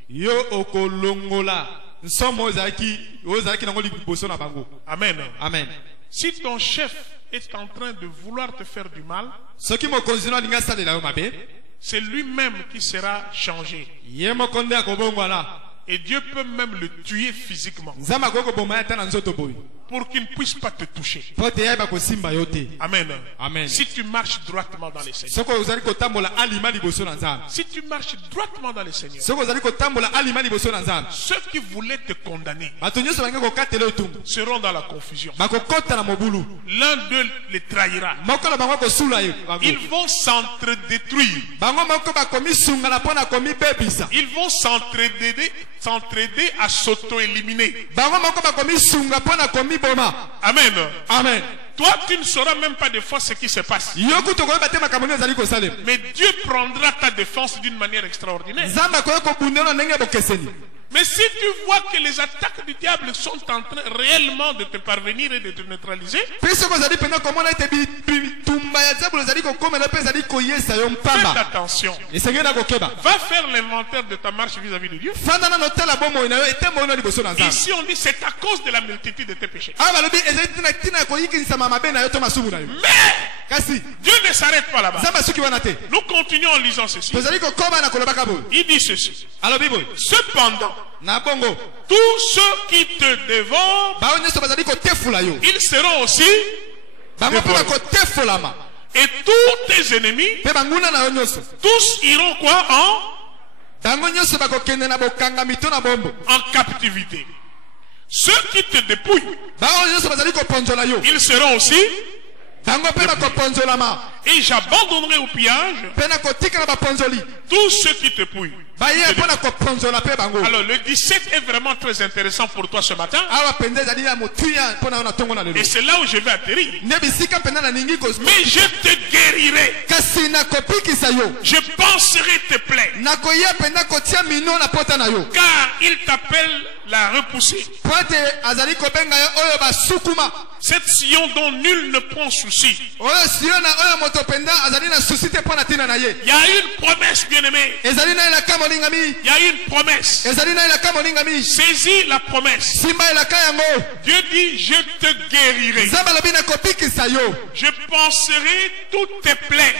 Amen. Amen. Si ton chef est en train de vouloir te faire du mal, Ce qui me continue à dire ça de la mabe. c'est lui-même qui sera changé. Yemo konde akobongwana. Et Dieu peut même le tuer physiquement Nzamba koko boma ya tana nzoto boy. pour qu'il ne puisse pas te toucher. Pote ya ba ko simba yote. Amen. Amen. Si tu marches droitement dans les Seigneurs. Soko ozali ko tambola alima liboso na nzambe. Si tu marches droitement dans les Seigneurs. Soko ozali ko tambola alima liboso na nzambe. Ceux qui voulaient te condamner Bato nyonso balinga ko katela otumbu. seront dans la confusion. Bako kota na mobulu. L'un d'eux les trahira. Moko na bango ko sula ye. Ils vont s'entre-détruire. Bango moko ba komi sunga na pona komi bebisa. Ils vont s'entraider à s'auto-éliminer. Bango moko ba komi sunga pona komi boma. Amen. Amen. Toi, tu ne sauras même pas des fois ce qui se passe. Yoku to ko batema kamono zali ko salem. Mais Dieu prendra ta défense d'une manière extraordinaire. Nzamba ko ko bundelo ndenge bokeseni. Mais si tu vois que les attaques du diable sont en train réellement de te parvenir et de te neutraliser, faites attention. Va faire l'inventaire de ta marche vis-à-vis de Dieu. Ici on dit c'est à cause de la multitude de tes péchés. Mais Dieu ne s'arrête pas là-bas. Nous continuons en lisant ceci. Il dit ceci. Cependant, tous ceux qui te dévorent, ils seront aussi dévorés. Et tous tes ennemis, tous iront quoi en captivité. Ceux qui te dépouillent, ils seront aussi dépouillés. Et j'abandonnerai au pillage tous ceux qui te pouillent. Alors le 17 est vraiment très intéressant pour toi ce matin. Et c'est là où je vais atterrir. Mais je te guérirai. Je panserai tes plaies. Car il t'appelle la repoussée. Cette Sion dont nul ne prend souci. Il y a une promesse, bien-aimé. Il y a une promesse. Saisis la promesse. Dieu dit, je te guérirai. Je panserai toutes tes plaies.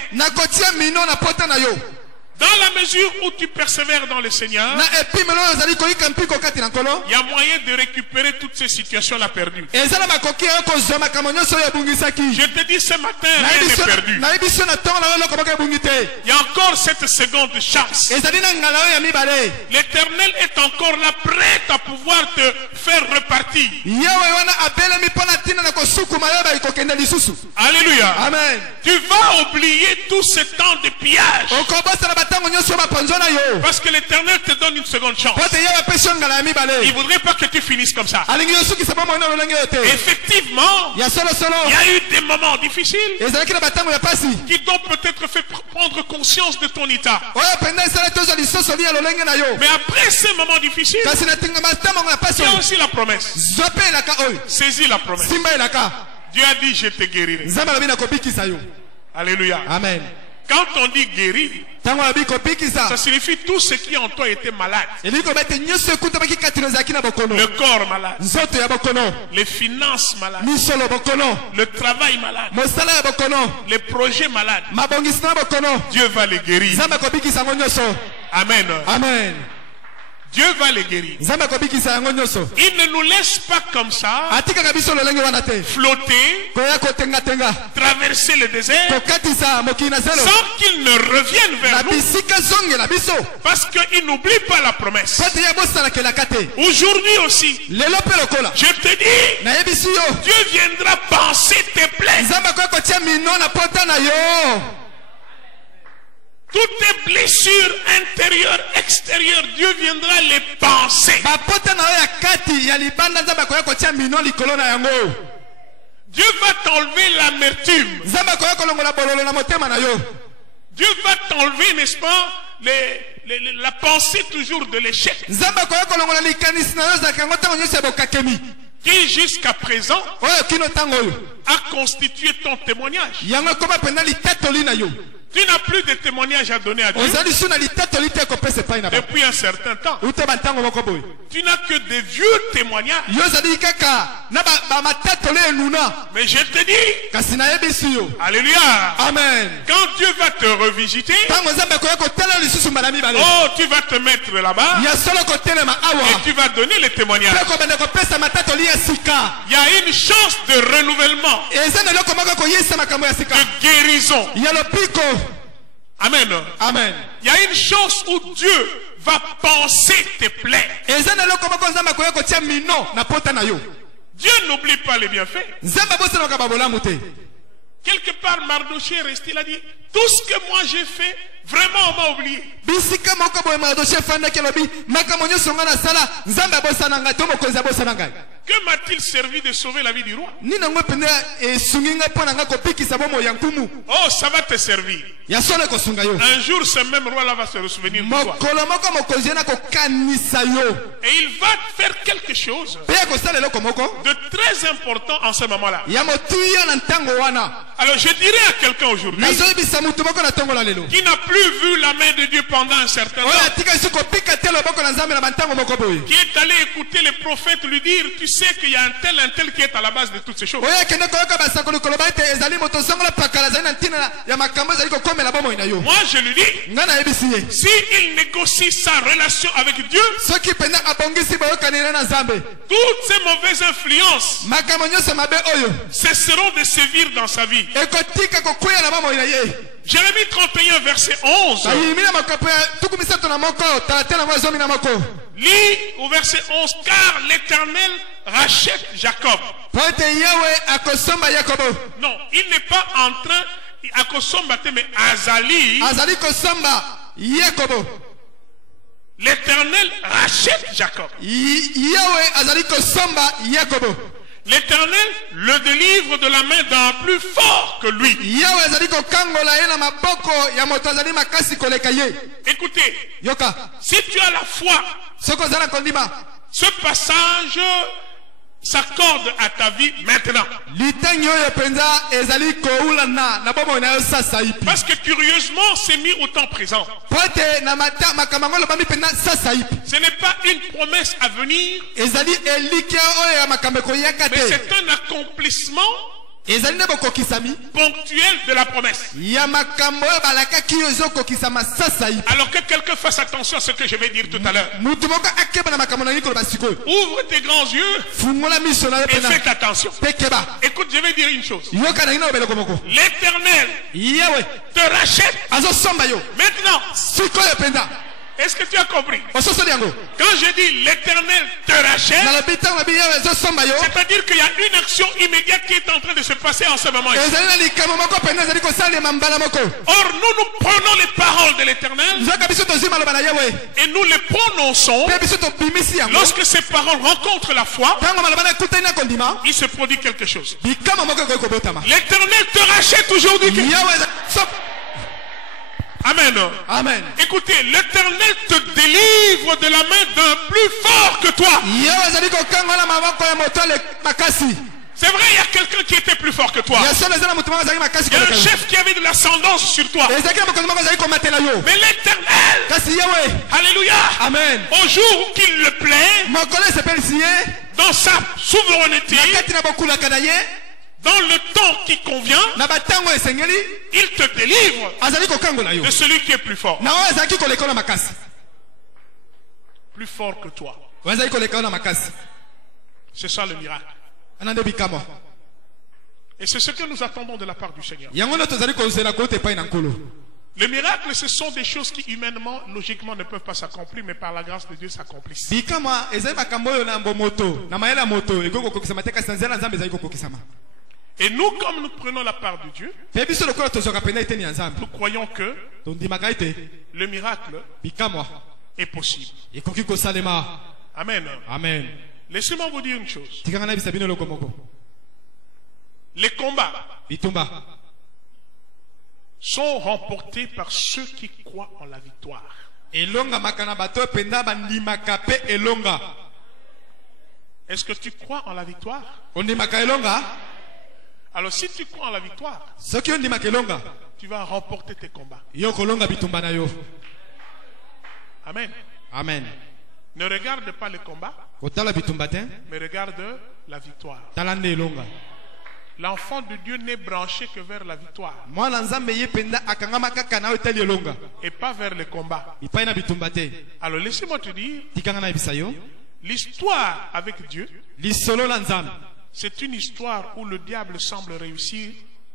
Dans la mesure où tu persévères dans le Seigneur, il y a moyen de récupérer toutes ces situations-là perdues. Je te dis ce matin, rien n'est perdu. Il y a encore cette seconde chance. L'Éternel est encore là, prêt à pouvoir te faire repartir. Alléluia. Amen. Tu vas oublier tout ce temps de pillage. Parce que l'Éternel te donne une seconde chance. Il ne voudrait pas que tu finisses comme ça. Effectivement, il y a eu des moments difficiles qui t'ont peut-être fait prendre conscience de ton état. Mais après ces moments difficiles, il y a aussi la promesse. Saisis la promesse. Dieu a dit, je te guérirai. Alléluia. Amen. Quand on dit guérir, ça signifie tout ce qui en toi était malade. Le corps malade, les finances malades, le travail malade, les projets malades. Dieu va les guérir. Amen. Amen. Dieu va les guérir. Il ne nous laisse pas comme ça flotter, traverser le désert sans qu'il ne revienne vers nous, parce qu'il n'oublie pas la promesse. Aujourd'hui aussi, je te dis, Dieu viendra panser tes plaies. Toutes tes blessures intérieures, extérieures, Dieu viendra les panser. Dieu va t'enlever l'amertume. Dieu va t'enlever, n'est-ce pas, la pensée toujours de l'échec. Qui jusqu'à présent a constitué ton témoignage. Tu n'as plus de témoignages à donner à Dieu depuis un certain temps. Tu n'as que des vieux témoignages. Mais je te dis, alléluia, Amen. quand Dieu va te revisiter, oh, tu vas te mettre là-bas et tu vas donner les témoignages. Il y a une chance de renouvellement, de guérison. Amen. Amen. Il y a une chance où Dieu va penser tes plaies. Dieu n'oublie pas les bienfaits. Quelque part, Mardochée est resté, il a dit, tout ce que moi j'ai fait, vraiment on m'a oublié. Que m'a-t-il servi de sauver la vie du roi? Oh, ça va te servir. Un jour, ce même roi-là va se souvenir de toi. Et il va faire quelque chose de très important en ce moment-là. Alors je dirais à quelqu'un aujourd'hui qui n'a plus vu la main de Dieu pendant un certain temps, qui est allé écouter les prophètes lui dire, tu sais qu'il y a un tel qui est à la base de toutes ces choses. Moi je lui dis, s'il négocie sa relation avec Dieu, toutes ces mauvaises influences cesseront de sévir dans sa vie. Jérémie 31 verset 11. Lis au verset 11, car l'Éternel rachète Jacob. Non, il n'est pas en train mais Azali. L'Éternel rachète Jacob. L'Éternel le délivre de la main d'un plus fort que lui. Écoutez, si tu as la foi, ce passage s'accorde à ta vie maintenant. Parce que curieusement, c'est mis au temps présent. Ce n'est pas une promesse à venir, mais c'est un accomplissement ponctuel de la promesse. Alors que quelqu'un fasse attention à ce que je vais dire tout à l'heure. Ouvre tes grands yeux et fais attention. Écoute, je vais dire une chose. L'Éternel te rachète maintenant. Est-ce que tu as compris? Quand je dis l'Éternel te rachète, c'est-à-dire qu'il y a une action immédiate qui est en train de se passer en ce moment. Or, nous prenons les paroles de l'Éternel et nous les prononçons. Lorsque ces paroles rencontrent la foi, il se produit quelque chose. L'Éternel te rachète aujourd'hui. Amen. Amen. Écoutez, l'Éternel te délivre de la main d'un plus fort que toi. C'est vrai, il y a quelqu'un qui était plus fort que toi. Il y a un chef qui avait de l'ascendance sur toi. Mais l'Éternel, alléluia, amen, au jour où il le plaît, dans sa souveraineté, dans le temps qui convient, il te délivre de celui qui est plus fort. Plus fort que toi. C'est ça le miracle. Et c'est ce que nous attendons de la part du Seigneur. Le miracle, ce sont des choses qui humainement, logiquement, ne peuvent pas s'accomplir, mais par la grâce de Dieu s'accomplissent. Et nous, comme nous prenons la part de Dieu, nous croyons que le miracle est possible. Amen. Amen. Laissez-moi vous dire une chose. Les combats sont remportés par ceux qui croient en la victoire. Est-ce que tu crois en la victoire? Alors si tu crois en la victoire, tu tu vas remporter tes combats. Yo kolonga bitumba na yo. Amen. Amen. Ne regarde pas le combat, Kotala bitumba te. mais regarde la victoire. Talande elonga. L'enfant de Dieu n'est branché que vers la victoire Mwana nzambe ye penda akangama kaka na oteli elonga. et pas vers le combat. Ipai na bitumba te. Alors laissez-moi te dire, Tikanga na bisayo. l'histoire avec Dieu, Lisolo la nzambe. c'est une histoire où le diable semble réussir,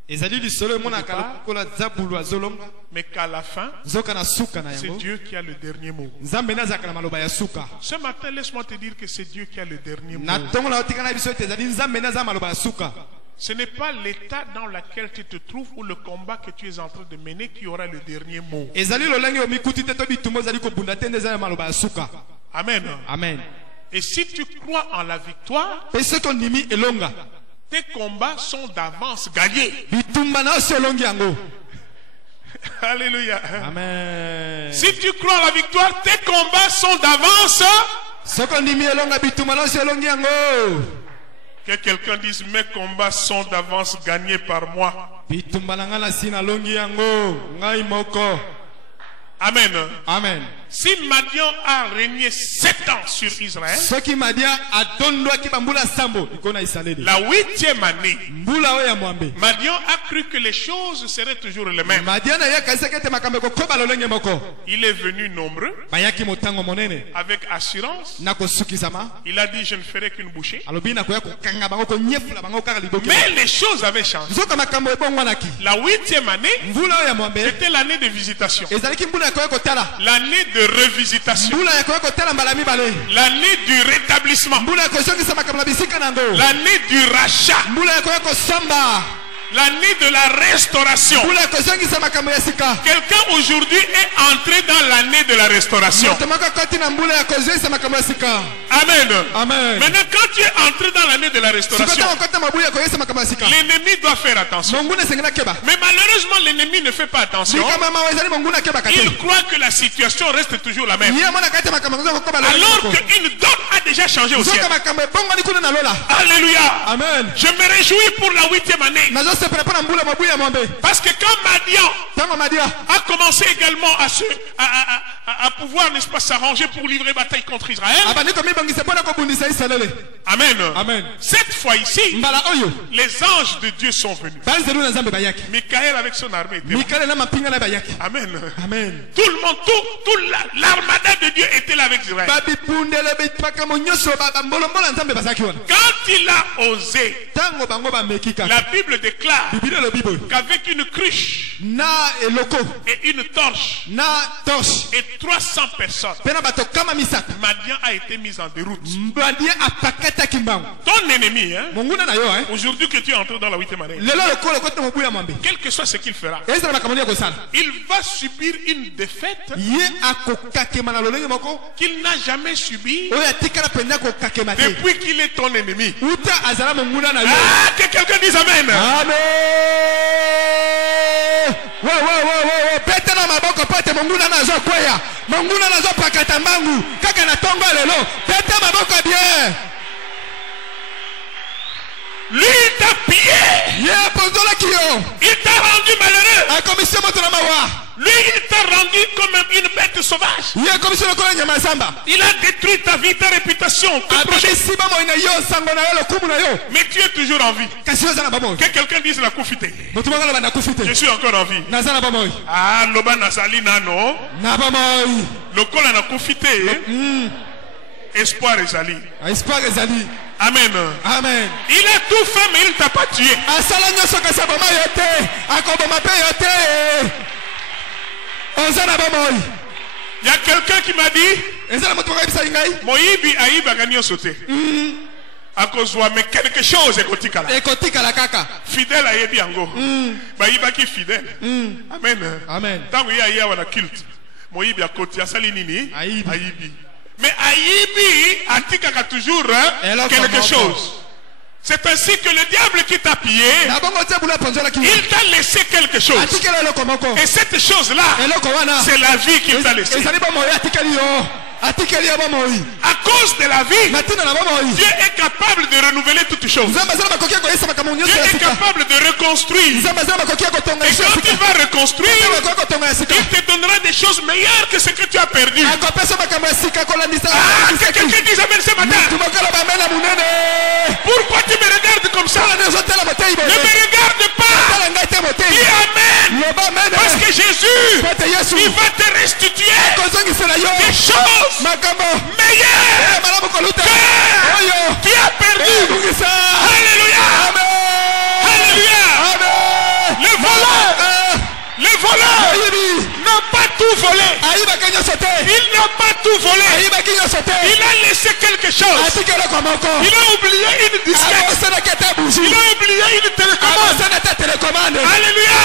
Ezali lisolo mona kala zabulu azolonga. mais qu'à la fin, Zoka na suka na c'est yango. Dieu qui a le dernier mot. Nzambe na zakala maloba ya suka. Ce matin, laisse-moi te dire que c'est Dieu qui a le dernier mot. Na tongo la otika na biso te ezali nzambe na za maloba ya suka. Ce n'est pas l'état dans lequel tu te trouves ou le combat que tu es en train de mener qui aura le dernier mot. Ezali lolenge omikuti te to bitumba ezali ko bunda te ndeza maloba ya suka. Amen. Amen. Et si tu crois en la victoire, Pese ko nimi elonga. tes combats sont d'avance gagnés. Bitumba na oso elongi yango. Alléluia. Amen. Si tu crois en la victoire, tes combats sont d'avance. Soko nimi elonga bitumba na oso elongi yango. Que quelqu'un dise, mes combats sont d'avance gagnés par moi. Bitumba na ngana sina longi yango. Ngai moko. Amen. Amen. Si Madian a régné 7 ans sur Israël, Soki madia adondo ki bambula sambo ikona isaleli. la 8e année, Mbula oya mwambe. Madian a cru que les choses seraient toujours les mêmes. Madia na ya kaiseke makambe ko koba lolenge moko. Il est venu nombreux, Bayaki motango monene. avec assurance. Na ko sukizama. Il a dit, je ne ferai qu'une bouchée. Alobi na ko ya ko kanga bango ko nyefula bango kaka liboki. Mais les choses avaient changé. Zoka makambo ebongo naki. La 8e année, Mbula oya mwambe. c'était l'année de visitation. Ezalaki mbula ko tala. L'année de revisitation. Mbula ko tala mbala mibale. L'année du rétablissement. Mbula ko sokisa makambo bisika nango. L'année du rachat. Mbula ko somba. L'année de la restauration. Mbula ko sokisa makambo ya sika. Quelqu'un aujourd'hui est entré dans l'année de la restauration. Tomaka koti na mbula ko sokisa makambo ya sika. Amen. Amen. Maintenant, quand tu es entré dans l'année de la restauration, l'ennemi doit faire attention. Mais malheureusement, l'ennemi ne fait pas attention. Il croit que la situation reste toujours la même. Alors qu'une donne a déjà changé au ciel. Alléluia. Amen. Je me réjouis pour la 8e année. Parce que quand Madian a commencé également à pouvoir, n'est-ce pas, s'arranger pour livrer bataille contre Israël. Amen. Amen. Cette fois ici, les anges de Dieu sont venus. Michael avec son armée était là. Amen. Amen. Tout le monde, l'armada de Dieu était là avec Israël. Quand il a osé, la Bible déclare qu'avec une cruche et une torche et 300 personnes, Madian a été mis en déroute. Ton ennemi, aujourd'hui que tu es entré dans la 8e année, quel que soit ce qu'il fera, il va subir une défaite qu'il n'a jamais subie depuis qu'il est ton ennemi. Ah, que quelqu'un dise Amen. Amen. Lui il t'a pillé. Il t'a rendu malheureux. Lui il t'a rendu comme une bête sauvage. Il a détruit ta vie, ta réputation, ton projet. Mais tu es toujours en vie. Que quelqu'un dise la koufité. Je suis encore en vie. Ah, loba nazali nano. Lokola na koufité. Espoir ezali. Amen. Amen. Il a tout fait mais il ne t'a pas tué. Il y a quelqu'un qui m'a dit Moïbi aïba gagné sauté. À cause de mais quelque chose est kotikala. Fidèle à Yebi Ango. Baïba qui fidèle. Amen. Amen. Tant qu'il y a un culte. Moïbi a côté à Salinini. Aïbi. Mais Aïbi a toujours quelque chose. C'est ainsi que le diable qui t'a pillé, il t'a laissé quelque chose. Et cette chose-là, c'est la vie qu'il t'a laissée. À cause de la vie, Dieu est capable de renouveler toutes choses. Dieu est capable de reconstruire. Et quand il va reconstruire, il te donnera des choses meilleures que ce que tu as perdu. Que quelqu'un dise amen ce matin. Pourquoi tu me regardes comme ça? Ne me regarde pas. Dis amen. Parce que Jésus, il va te restituer des choses meilleures que tu as perdu. Alléluia. Alléluia. Les voleurs n'ont pas tout volé. Il n'a pas tout volé. Il a laissé quelque chose. Il a oublié une disquette. Il a oublié une télécommande. Alléluia.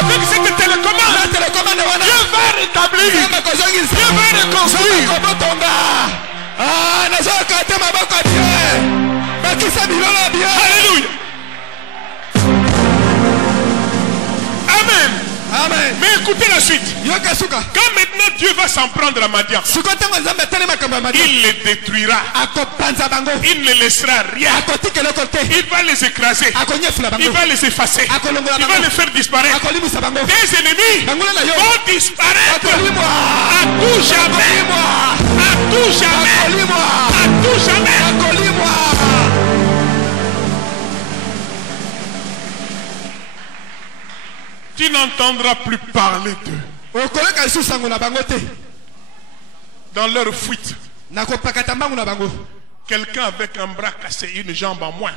Avec cette télécommande, Dieu va rétablir. Dieu va reconstruire. Alléluia. Amen. Amen. Mais écoutez la suite. Quand maintenant Dieu va s'en prendre à Madian, il les détruira. Il ne laissera rien. Il va les écraser. Il va les effacer. Il va les faire disparaître. Des ennemis vont disparaître à tout jamais. À tout jamais. À tout jamais. Tu n'entendras plus parler d'eux. Dans leur fuite, quelqu'un avec un bras cassé, une jambe en moins,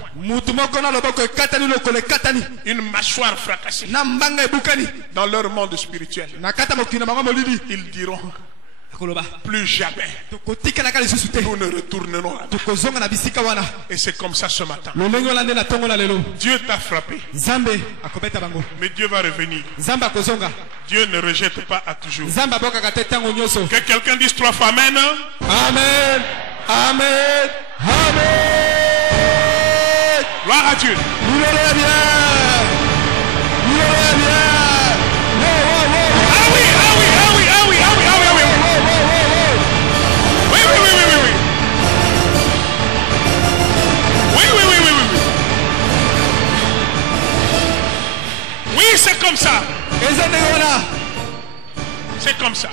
une mâchoire fracassée, dans leur monde spirituel, ils diront: plus jamais nous ne retournerons là-bas. Et c'est comme ça ce matin. Dieu t'a frappé, mais Dieu va revenir. Dieu ne rejette pas à toujours. Que quelqu'un dise 3 fois amen. Amen. Amen. Amen. Gloire à Dieu. Oui, c'est comme ça. C'est comme ça.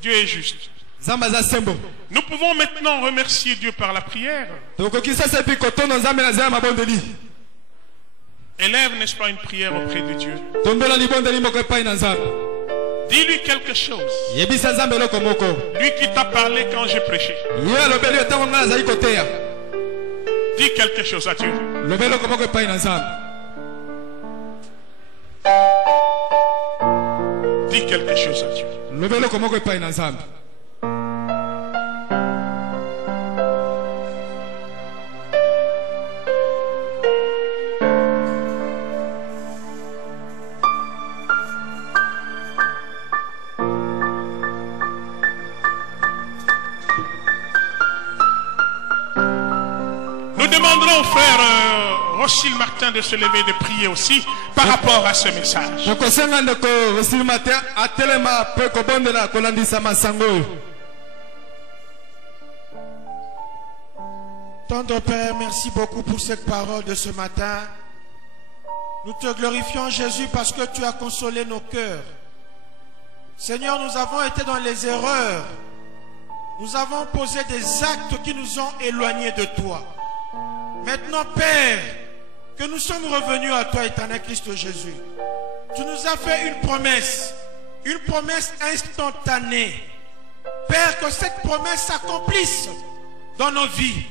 Dieu est juste. Nous pouvons maintenant remercier Dieu par la prière. Élève, n'est-ce pas, une prière auprès de Dieu. Dis-lui quelque chose. Lui qui t'a parlé quand j'ai prêché. Dis quelque chose à Dieu. Dis quelque chose à Dieu. Nous demanderons au frère Rochil Martin de se lever et de prier aussi par rapport à ce message. Tendre Père, merci beaucoup pour cette parole de ce matin. Nous te glorifions, Jésus, parce que tu as consolé nos cœurs. Seigneur, nous avons été dans les erreurs. Nous avons posé des actes qui nous ont éloignés de toi. Maintenant, Père, que nous sommes revenus à toi, éternel Christ Jésus. Tu nous as fait une promesse instantanée. Père, que cette promesse s'accomplisse dans nos vies.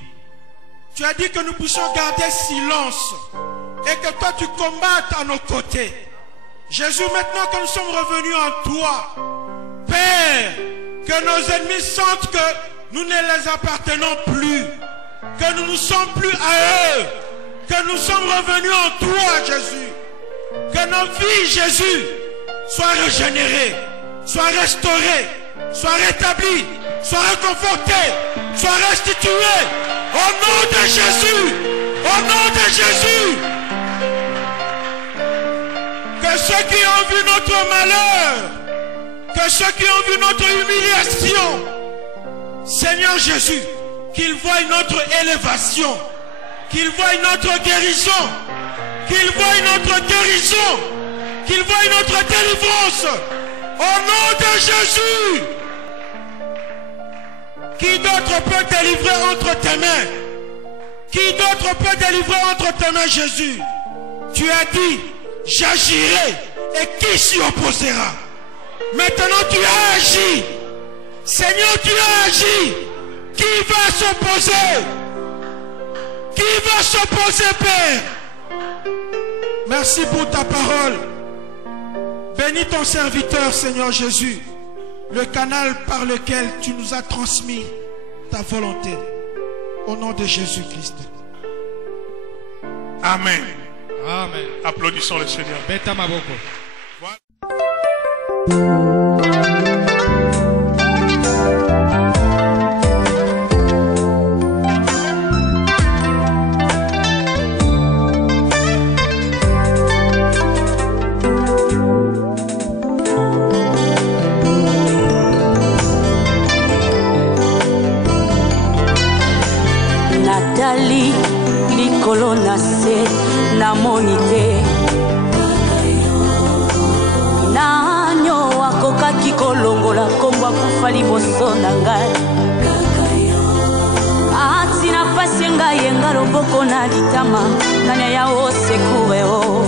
Tu as dit que nous puissions garder silence et que toi tu combattes à nos côtés. Jésus, maintenant que nous sommes revenus en toi, Père, que nos ennemis sentent que nous ne les appartenons plus, que nous ne sommes plus à eux, que nous sommes revenus en toi, Jésus. Que nos vies, Jésus, soient régénérées, soient restaurées, soient rétablies, soient réconfortées, soient restituées. Au nom de Jésus, au nom de Jésus. Que ceux qui ont vu notre malheur, que Que ceux qui ont vu notre humiliation, Seigneur Jésus, qu'ils voient notre élévation, qu'ils voient notre guérison, qu'ils voient notre guérison, qu'ils voient notre délivrance. Au nom de Jésus. Qui d'autre peut délivrer entre tes mains? Qui d'autre peut délivrer entre tes mains, Jésus? Tu as dit, j'agirai et qui s'y opposera? Maintenant tu as agi. Seigneur, tu as agi. Qui va s'opposer? Qui va s'opposer, Père? Merci pour ta parole. Bénis ton serviteur, Seigneur Jésus, le canal par lequel tu nous as transmis ta volonté. Au nom de Jésus-Christ. Amen. Amen. Applaudissons le Seigneur. Beta maboko. Nathalie likolo na se na monite nanyo akokaki kolongola kombo akufa liboso na ngai atina pasi ngai yenga loboko na litama nanya ya osekure o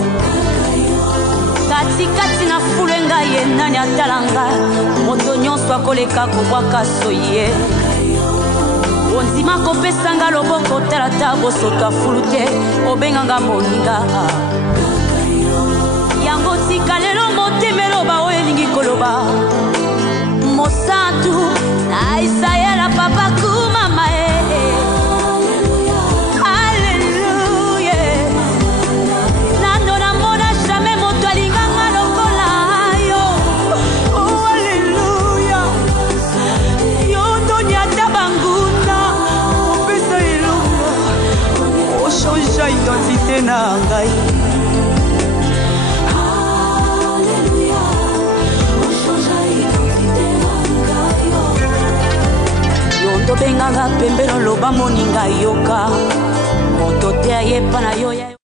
katikati na fule ngai ye nani atalanga moto nyonso akoleka kobwaka soye ondima kopesanga loboko talata bosoto afulu te obenganga moninga yango tika lelo motema eloba oyo elingi koloba mosantu na Isaela papa kumama Alleluya nando namona jamais moto alinganga lokola yo oh Alleluya yo ndoni ata banguna opesa elongo ochange identité na ngai tobenganga pembelo loba moninga yoka moto te ayepa na yo